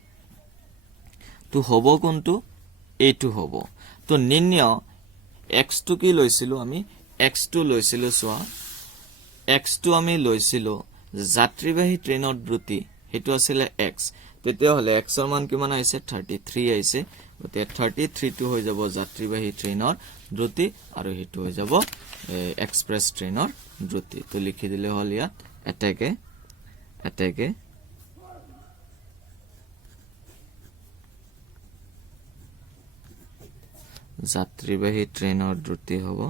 তো হ'ব কোনটো এইটো হ'ব তো নিন্য x টো কি লৈছিলো আমি x টো লৈছিলো সোৱা x টো আমি লৈছিলো যাত্ৰীবাহী ট্ৰেইনৰ দ্ৰুতি হেতু আছিল x তেতিয়া হলে x ৰ মান কিমান আহিছে 33 আহিছে গতে 33 টো হৈ যাব যাত্ৰীবাহী ট্ৰেইনৰ দ্ৰুতি আৰু হেতু হৈ যাব এক্সপ্ৰেছ ট্ৰেইনৰ দ্ৰুতি তো লিখি দিলে হল ইয়াত এটাকে যাত্ৰীবাহী ট্ৰেইনৰ দ্ৰুতি হ'ব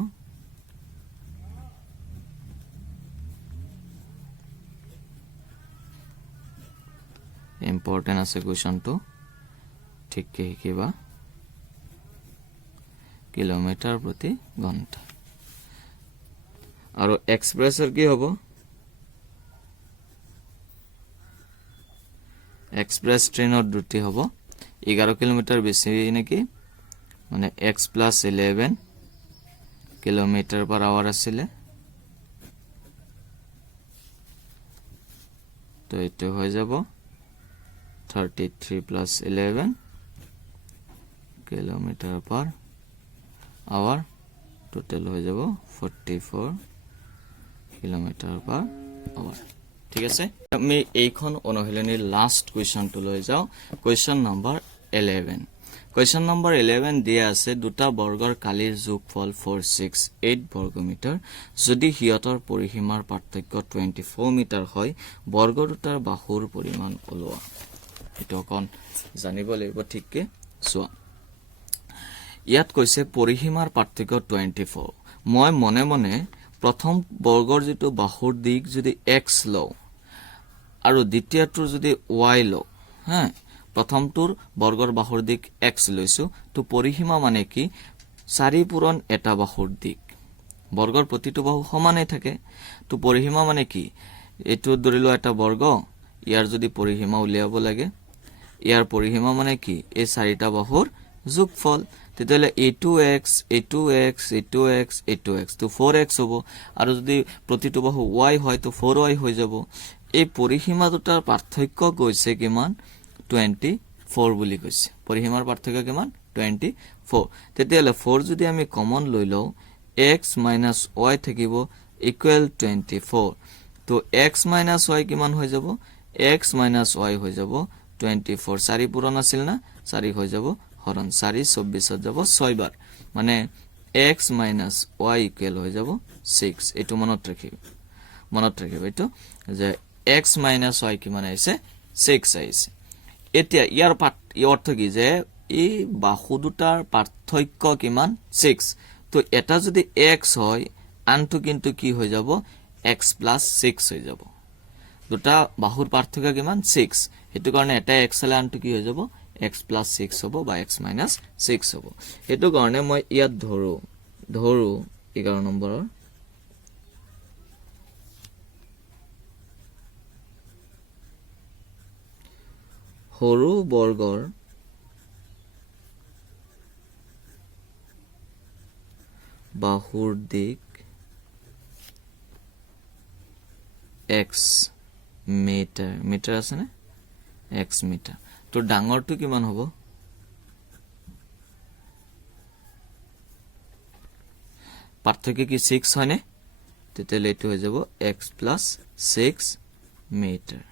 ইম্পৰ্টেন্ট আছে কোৱেশ্চনটো ঠিককে হিকিবা কিলোমিটাৰ প্ৰতি ঘণ্টা আৰু এক্সপ্ৰেছৰ কি হ'ব এক্সপ্ৰেছ ট্ৰেইনৰ দ্ৰুতি হ'ব 11 কিলোমিটাৰ বেছি নেকি মানে x plus 11 kilometre per hour আছিল তো এটো হৈ যাব 33 plus 11 kilometre per hour total হৈ যাব 44 কিলোমিটাৰ per hour ঠিক আছে আমি এইখন অনুশীলনীৰ লাস্ট কোৱেশ্চনটো লৈ যাও কোৱেশ্চন নম্বৰ 11 Question number 11 দিয়া আছে দুটা বৰ্গৰ কালিৰ যোগফল 468 বৰ্গমিটাৰ যদি হিয়তৰ পৰিসীমাৰ পাৰ্থক্য 24 মিটাৰ হয় বৰ্গ দুটাৰ বাহুৰ পৰিমাণ ওলোৱা এটো কোন জানিব লাগিব ঠিককে সোৱা ইয়াত কৈছে পৰিসীমাৰ পাৰ্থক্য 24 মই মনে মনে প্ৰথম বৰ্গৰ যেটো বাহুৰ দিক যদি x লও আৰু দ্বিতীয়টোৰ যদি y লও হ্যাঁ প্ৰথমটোৰ বৰ্গৰ বাহুৰ দিক x লৈছো তো পৰিসীমা মানে কি 4 পূৰণ এটা বাহুৰ দিক বৰ্গৰ প্ৰতিটো বাহু সমানে থাকে তো পৰিসীমা মানে কি এটো ধৰিলো এটা বৰ্গ ইয়াৰ যদি পৰিসীমা উলিয়াব লাগে ইয়াৰ পৰিসীমা মানে কি এই চাৰিটা বাহুৰ যোগফল তেতিয়ালে a2x a2x a2x a2x তো 4x হ'ব আৰু যদি প্ৰতিটো বাহু y হয় তো 4y হৈ যাব এই পৰিসীমা দুটাৰ পাৰ্থক্য কৈছে কিমান 24 বুলি কৈছে পৰিসীমাৰ পাৰ্থক্য কিমান 24 তেতিয়ালে 4 যদি আমি কমন লৈ লও x y থাকিব ইকুৱেল 24 তো x y কিমান হৈ যাব x y হৈ যাব 24 4 পূৰণ আছিল না 4 হৈ যাব হৰণ 4 24 যাব 6 বাৰ মানে x y ইকুৱেল হৈ যাব 6 এটো মনত ৰাখিব এটো যে x y কিমান আহিছে 6 আহিছে এতিয়া ইয়াৰ অৰ্থ কি যে এই বাহু দুটাৰ পাৰ্থক্য কিমান 6 তো এটা যদি x হয় আনটো কিন্তু কি হৈ যাব x + 6 হৈ যাব দুটা বাহুৰ পাৰ্থক্য কিমান 6 হেতু কাৰণে এটা x হলে আনটো কি হৈ যাব x + 6 হ'ব বা x - 6 হ'ব হেতু কাৰণে মই ইয়াত ধৰো 11 নম্বৰৰ সৰু বৰ্গৰ বাহুৰ দিক x মিটাৰ আছে না x মিটাৰ তো ডাঙৰটো কিমান হ'ব পাৰ্থক্য কি 6 হয়নে তেতিয়ালে এটো হৈ যাব x + 6 মিটাৰ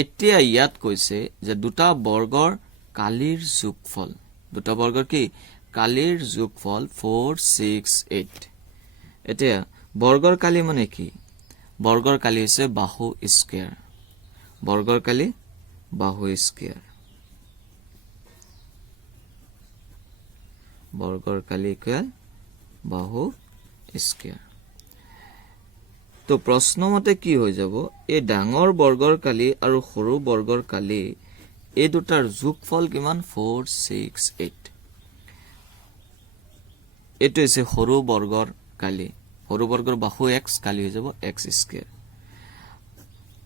এতিয়া ইয়াত কৈছে যে দুটা বৰ্গৰ কালিৰ যোগফল দুটা বৰ্গৰ কি কালিৰ যোগফল 4 6 8 এতিয়া বৰ্গৰ কালি মানে কি বৰ্গৰ কালি হৈছে বাহু স্কয়াৰ বৰ্গৰ কালি বাহু স্কয়াৰ বৰ্গৰ কালি ইকুৱেল বাহু স্কয়াৰ তো প্ৰশ্ন মতে কি হৈ যাব এই ডাঙৰ বৰ্গৰ কালি আৰু সৰু বৰ্গৰ কালি এই দুটাৰ যোগফল কিমান 4 6 8 এটো হৈছে সৰু বৰ্গৰ কালি সৰু বৰ্গৰ বাহু x কালি হৈ যাব x স্কয়াৰ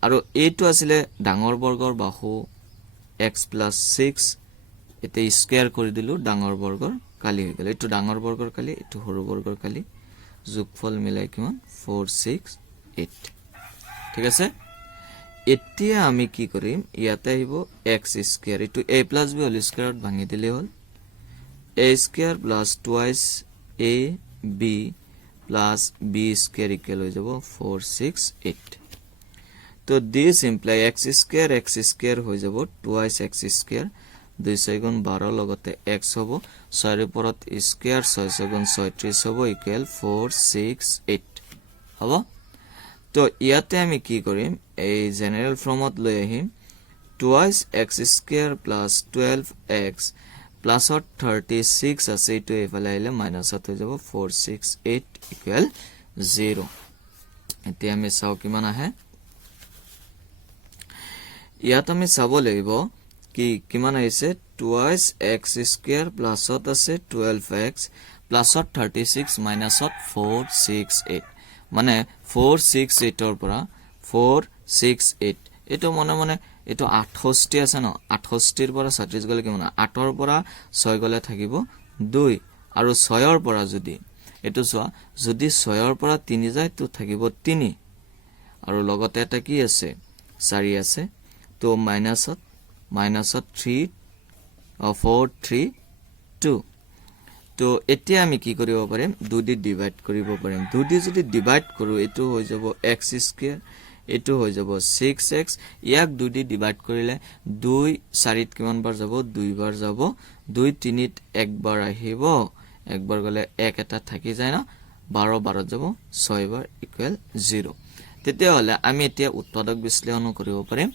আৰু এইটো আছিল ডাঙৰ বৰ্গৰ বাহু x + 6 এতে স্কয়াৰ কৰি দিলো ডাঙৰ বৰ্গৰ কালি হৈ গল এটো ডাঙৰ বৰ্গৰ কালি এটো সৰু বৰ্গৰ কালি যোগফল মিলাই কিমান 4 6 8 ঠিক আছে এতিয়া আমি কি কৰিম ইয়াতে আহিব x স্কয়াৰ এটো a + b হোল স্কয়াৰত ভাঙি দিলে হল a square + twice ab plus b square equal হৈ যাব 4 6 8 তো this imply x square হৈ যাব twice x square 2 6 গুণ 12 লগতে x হ'ব 6 ৰ ওপৰত স্কয়াৰ 6 গুণ 36 হ'ব ইকুৱেল 4 6 8 হ'ব তো ইয়াতে আমি কি কৰিম এই জেনাৰেল ফৰ্মত লৈ আহিম twice x square plus 12x plus 36 আছে এটো এফালে আইলে মাইনাসত হৈ যাব 4 6 8 ইকুৱেল 0 এতিয়া আমি চাও কিমান আহে ইয়াত আমি চাব লাগিব কি কিমান আহিছে twice x square plus আছে 12x plus 36 minus 4 6 8 মানে 4 6 8 ৰ পৰা 4 6 8 এটো মনে মনে এটো 68 আছে ন 68 ৰ পৰা 36 গলে কিমান 8 ৰ পৰা 6 গলে থাকিব 2 আৰু 6 ৰ পৰা যদি এটো সোৱা যদি 6 ৰ পৰা 3 যায় তো থাকিব 3 আৰু লগতে এটা কি আছে 4 আছে তো মাইনাসত 3 4 3 2 তো এতিয়া আমি কি কৰিব পাৰিম 2 দি ডিভাইড কৰিব পাৰিম 2 দি যদি ডিভাইড কৰো এটো হৈ যাব x স্কয়াৰ এটো হৈ যাব 6x ইয়াক 2 দি ডিভাইড কৰিলে 2 4 ত কিমান বাৰ যাব 2 বাৰ যাব 2 3 ত একবাৰ আহিব একবাৰ গলে 1 এটা থাকি যায় না 12 12 যাব 6 বাৰ ইকুৱেল 0 তেতিয়া হলে আমি এতিয়া উৎপাদক বিশ্লেষণ কৰিব পাৰিম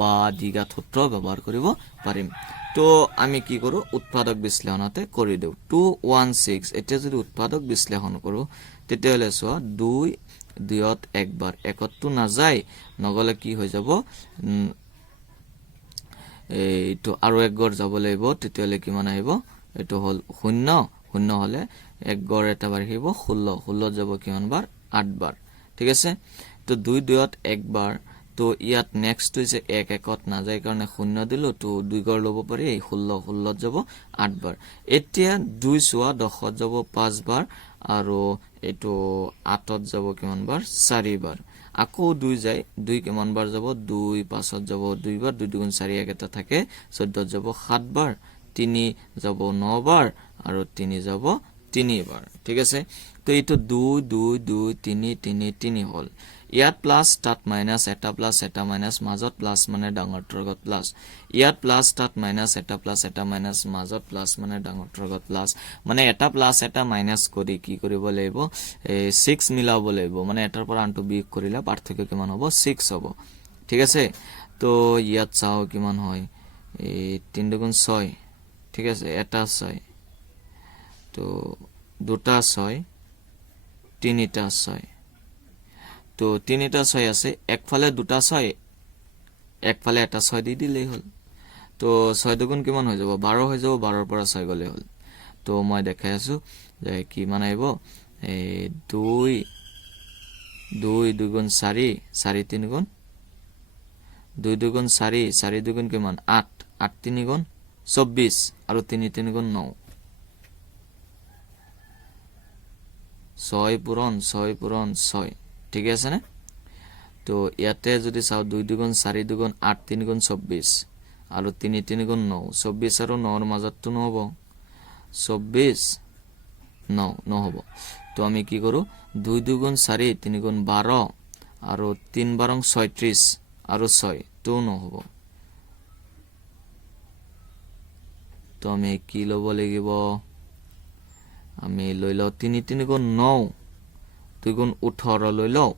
বা দ্বিঘাত সূত্ৰ ব্যৱহাৰ কৰিব পাৰিম তো আমি কি কৰো উৎপাদক বিশ্লেষণতে কৰি দেউ 216 এতিয়া যদি উৎপাদক বিশ্লেষণ কৰো তেতিয়া হলে সোৱা 2 2ত একবাৰ একতটো না যায় নগলে কি হৈ যাব এইটো আৰু একগৰ যাব লাগিব তেতিয়া হলে কিমান আহিব এটো হল 0 0 হলে একগৰ এটা বাৰ আহিব 16 16 যাব কিমান বাৰ 8 বাৰ ঠিক আছে তো 2 2ত একবাৰ তো ইয়াত নেক্সট হৈছে 1 1ত না যায় কাৰণে 0 দিলো তো 2 গৰ লব পাৰি 16 16 যাব 8 বাৰ এতিয়া 2 সোৱা 10ত যাব 5 বাৰ আৰু এটো 8ত যাব কিমান বাৰ 4 বাৰ আকৌ 2 যায় 2 কিমান বাৰ যাব 2 5ত যাব 2 বাৰ 2 2 4 1 এটা থাকে 14ত যাব 7 বাৰ 3 যাব 9 বাৰ আৰু 3 যাব 3 বাৰ ঠিক আছে তো এটো 2 2 2 3 3 3 হল ইয়াত প্লাস তাত মাইনাস এটা প্লাস এটা মাইনাস মাজত প্লাস মানে ডাঙৰ তৰ্গত প্লাস ইয়াত প্লাস তাত মাইনাস এটা প্লাস এটা মাইনাস মাজত প্লাস মানে ডাঙৰ তৰ্গত প্লাস মানে এটা প্লাস এটা মাইনাস কৰি কি কৰিব লাগিব 6 মিলাব লাগিব মানে এটাৰ পৰা আনটো বিয়োগ কৰিলে পাৰ্থক্য কিমান হ'ব 6 হ'ব ঠিক আছে তো ইয়াত চাও কিমান হয় 3 2 6 ঠিক আছে এটা 6 তো দুটা 6 তিনিটা 6 তো তিনিটা 6 আছে একফালে দুটা 6 একফালে এটা 6 দি দিলেই হল তো 6 দুগুণ কিমান হৈ যাব 12 হৈ যাব 12 ৰ পৰা 6 গলে হল তো মই দেখাই আছো যে কি মান আইব এই 2 দুগুণ 4 4 3 গুণ 2 দুগুণ 4 4 দুগুণ কিমান 8 8 3 গুণ 24 আৰু 3 3 গুণ 9 6 পূৰণ 6 ঠিক আছে না তো ইয়াতে যদি চাও 2 দুগুণ 4 দুগুণ 8 3 গুণ 24 আৰু 3 3 গুণ 9 24 আৰু 9 ৰ মাজতটো নহব 24 9 নহব তো আমি কি কৰো 2 দুগুণ 4 3 গুণ 12 আৰু 3 12 36 আৰু 6 তো নহব তো আমি কি লব লাগিব আমি লৈ লও 3 3 গুণ 9 2 গুণ 18 লৈ লও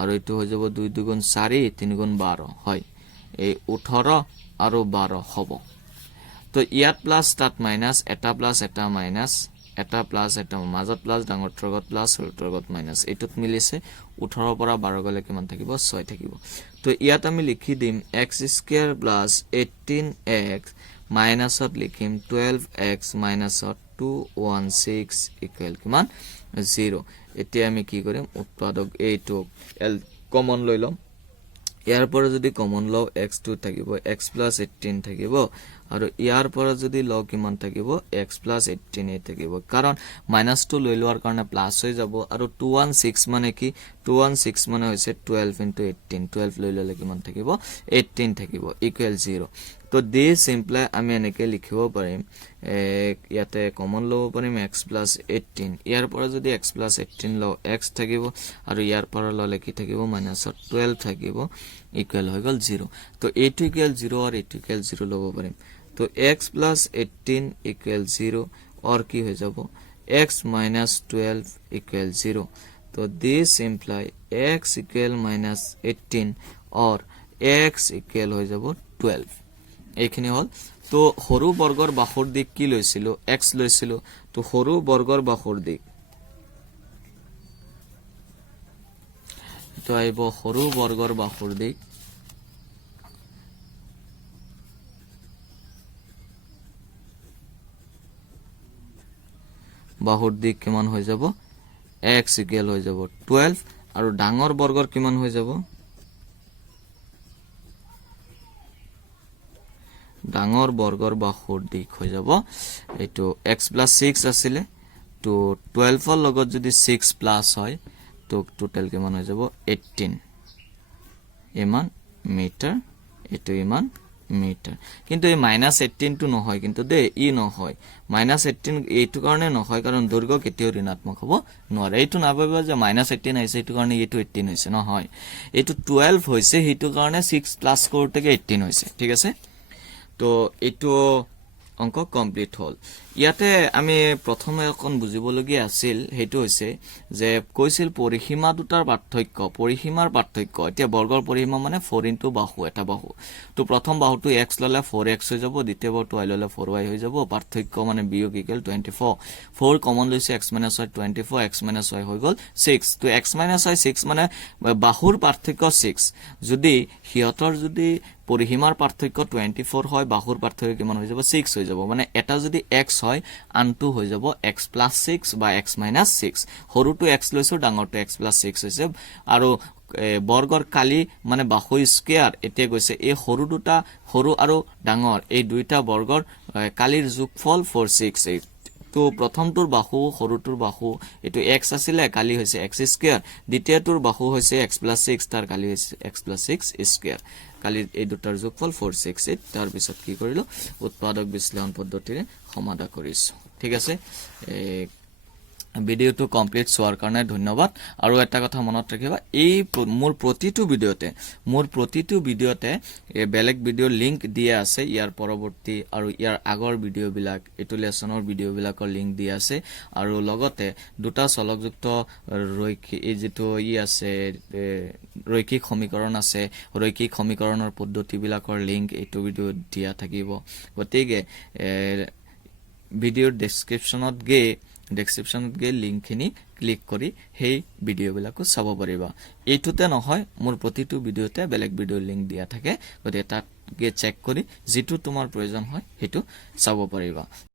আৰু এটো হৈ যাব 2 দুগুণ 4 3 গুণ 12 হয় এই 18 আৰু 12 হ'ব তো ইয়াত প্লাস তাত মাইনাস এটা প্লাস এটা মাইনাস এটা প্লাস এটা মাজত প্লাস ডাঙৰ তৰ্গত প্লাস সৰু তৰ্গত মাইনাস এটোত মিলিছে 18 পৰা 12 গলে কিমান থাকিব 6 থাকিব তো ইয়াত আমি লিখি দিম x স্কয়াৰ প্লাস 18x মাইনাসত লিখিম 12x মাইনাসত 216 ইকুৱেল কিমান 0 এতিয়া আমি কি কৰিম উৎপাদক এইটো l কমন লৈ লম ইয়াৰ পৰা যদি কমন লও x2 থাকিব x + 18 থাকিব আৰু ইয়াৰ পৰা যদি লও কিমান থাকিব x + 18 থাকিব কাৰণ -2 লৈ লোৱাৰ কাৰণে প্লাস হৈ যাব আৰু 216 মানে কি 216 মানে হৈছে 12 * 18 12 লৈ ললে কিমান থাকিব 18 থাকিব ইকুৱেল 0 তো দিস সিম্পলি আমি এনেকে লিখিব পাৰিম ইয়াতে কমন লব পাৰিম x + 18 ইয়াৰ পৰা যদি x + 18 লও x থাকিব আৰু ইয়াৰ পৰা ললে কি থাকিব -12 থাকিব ইকুৱেল হৈ গল 0 তো এইটো ইকুৱেল 0 আৰু এইটো ইকুৱেল 0 লব পাৰিম তো x + 18 ইকুৱেল 0 और কি হৈ যাব x - 12 ইকুৱেল 0 তো দিস ইমপ্লাই x ইকুৱেল -18 और x ইকুৱেল হৈ যাব 12 এইখিনি হল তো সৰু বৰ্গৰ বাহুৰ দিক কি লৈছিলো x লৈছিলো তো সৰু বৰ্গৰ বাহুৰ দিক তো আইব সৰু বৰ্গৰ বাহুৰ দিক বাহুৰ দিক কিমান হৈ যাব x ইকুৱেল হৈ যাব 12 আৰু ডাঙৰ বৰ্গৰ কিমান হৈ যাব ডাঙৰ বৰ্গৰ বাহুৰ দিক হৈ যাব এটো x + 6 আছিল তো 12 ৰ লগত যদি 6 প্লাস হয় তো টোটাল কিমান হৈ যাব 18 ইমান মিটাৰ এটো ইমান মিটাৰ কিন্তু এই -18 টো নহয় কিন্তু দে ই নহয় -18 এইটো কাৰণে নহয় কাৰণ দৈৰ্ঘ্য কেতিয়াও ঋণাত্মক হ'ব নোৱাৰে এইটো নাভাবিবা যে -18 আহিছে এইটো কাৰণে এইটো 18 হৈছে নহয় এইটো 12 হৈছে হেতু কাৰণে 6 প্লাস কৰোতেকে 18 হৈছে ঠিক আছে তো এটো অংক কমপ্লিট হল ইয়াতে আমি প্ৰথমে অকন বুজিবলগীয়া আছিল হেতু হৈছে যে কৈছিল পৰিসীমা দুটাৰ পাৰ্থক্য পৰিসীমাৰ পাৰ্থক্য এতিয়া বৰ্গৰ পৰিসীমা মানে 4 * বাহু এটা বাহু তো প্ৰথম বাহুটো x ললে 4x হৈ যাব দ্বিতীয় বাহুটো y ললে 4y হৈ যাব পাৰ্থক্য মানে বিয়োগ ইকুৱেল 24 4 কমন লৈছে x - y 24 x - y হৈ গল 6 তো x - y 6 মানে বাহুৰ পাৰ্থক্য 6 যদি হিয়তৰ যদি পৰিসীমাৰ পাৰ্থক্য 24 হয় বাহুৰ পাৰ্থক্য কিমান হৈ যাব 6 হৈ যাব মানে এটা যদি x হয় আনটো হৈ যাব x + 6 বা x - 6 সৰুটো x লৈছো ডাঙৰটো x + 6 হৈছে আৰু বৰ্গৰ কালি মানে বাহু স্কয়াৰ এতিয়া গৈছে এই সৰু দুটা সৰু আৰু ডাঙৰ এই দুইটা বৰ্গৰ কালিৰ যোগফল 468 তো প্ৰথমটোৰ বাহু সৰুটোৰ বাহু এটো x আছিল কালি হৈছে x স্কয়াৰ দ্বিতীয়টোৰ বাহু হৈছে x + 6 তাৰ কালি হৈছে x + 6 স্কয়াৰ কালি এই দুটাৰ যোগফল 468 তাৰ পিছত কি কৰিলো উৎপাদক বিশ্লেষণ পদ্ধতিৰে সমাধান কৰিছো ঠিক আছে ভিডিওটো কমপ্লিট সোৱাৰ কাৰণে ধন্যবাদ আৰু এটা কথা মনত ৰাখিবা এই মোৰ প্ৰতিটো ভিডিওতে বেলেগ ভিডিও লিংক দিয়া আছে ইয়াৰ পৰৱৰ্তী আৰু ইয়াৰ আগৰ ভিডিও বিলাক এটো লেসনৰ ভিডিও বিলাকৰ লিংক দিয়া আছে আৰু লগতে দুটা চলকযুক্ত ৰৈখিক এই যেটো ই আছে ৰৈখিক সমীকৰণ আছে ৰৈখিক সমীকৰণৰ পদ্ধতি বিলাকৰ লিংক এটো ভিডিও দিয়া থাকিব গতিকে ভিডিওৰ ডেসক্ৰিপচনত গে ডেসক্ৰিপশ্যনত গৈ লিংকখিনি ক্লিক কৰি সেই ভিডিঅ'বিলাকো চাব পাৰিবা এইটোতে নহয় মোৰ প্ৰতিটো ভিডিঅ'তে বেলেগ ভিডিঅ'ৰ লিংক দিয়া থাকে গতিকে তাত গৈ চেক কৰি যিটো তোমাৰ প্ৰয়োজন হয় সেইটো চাব পাৰিবা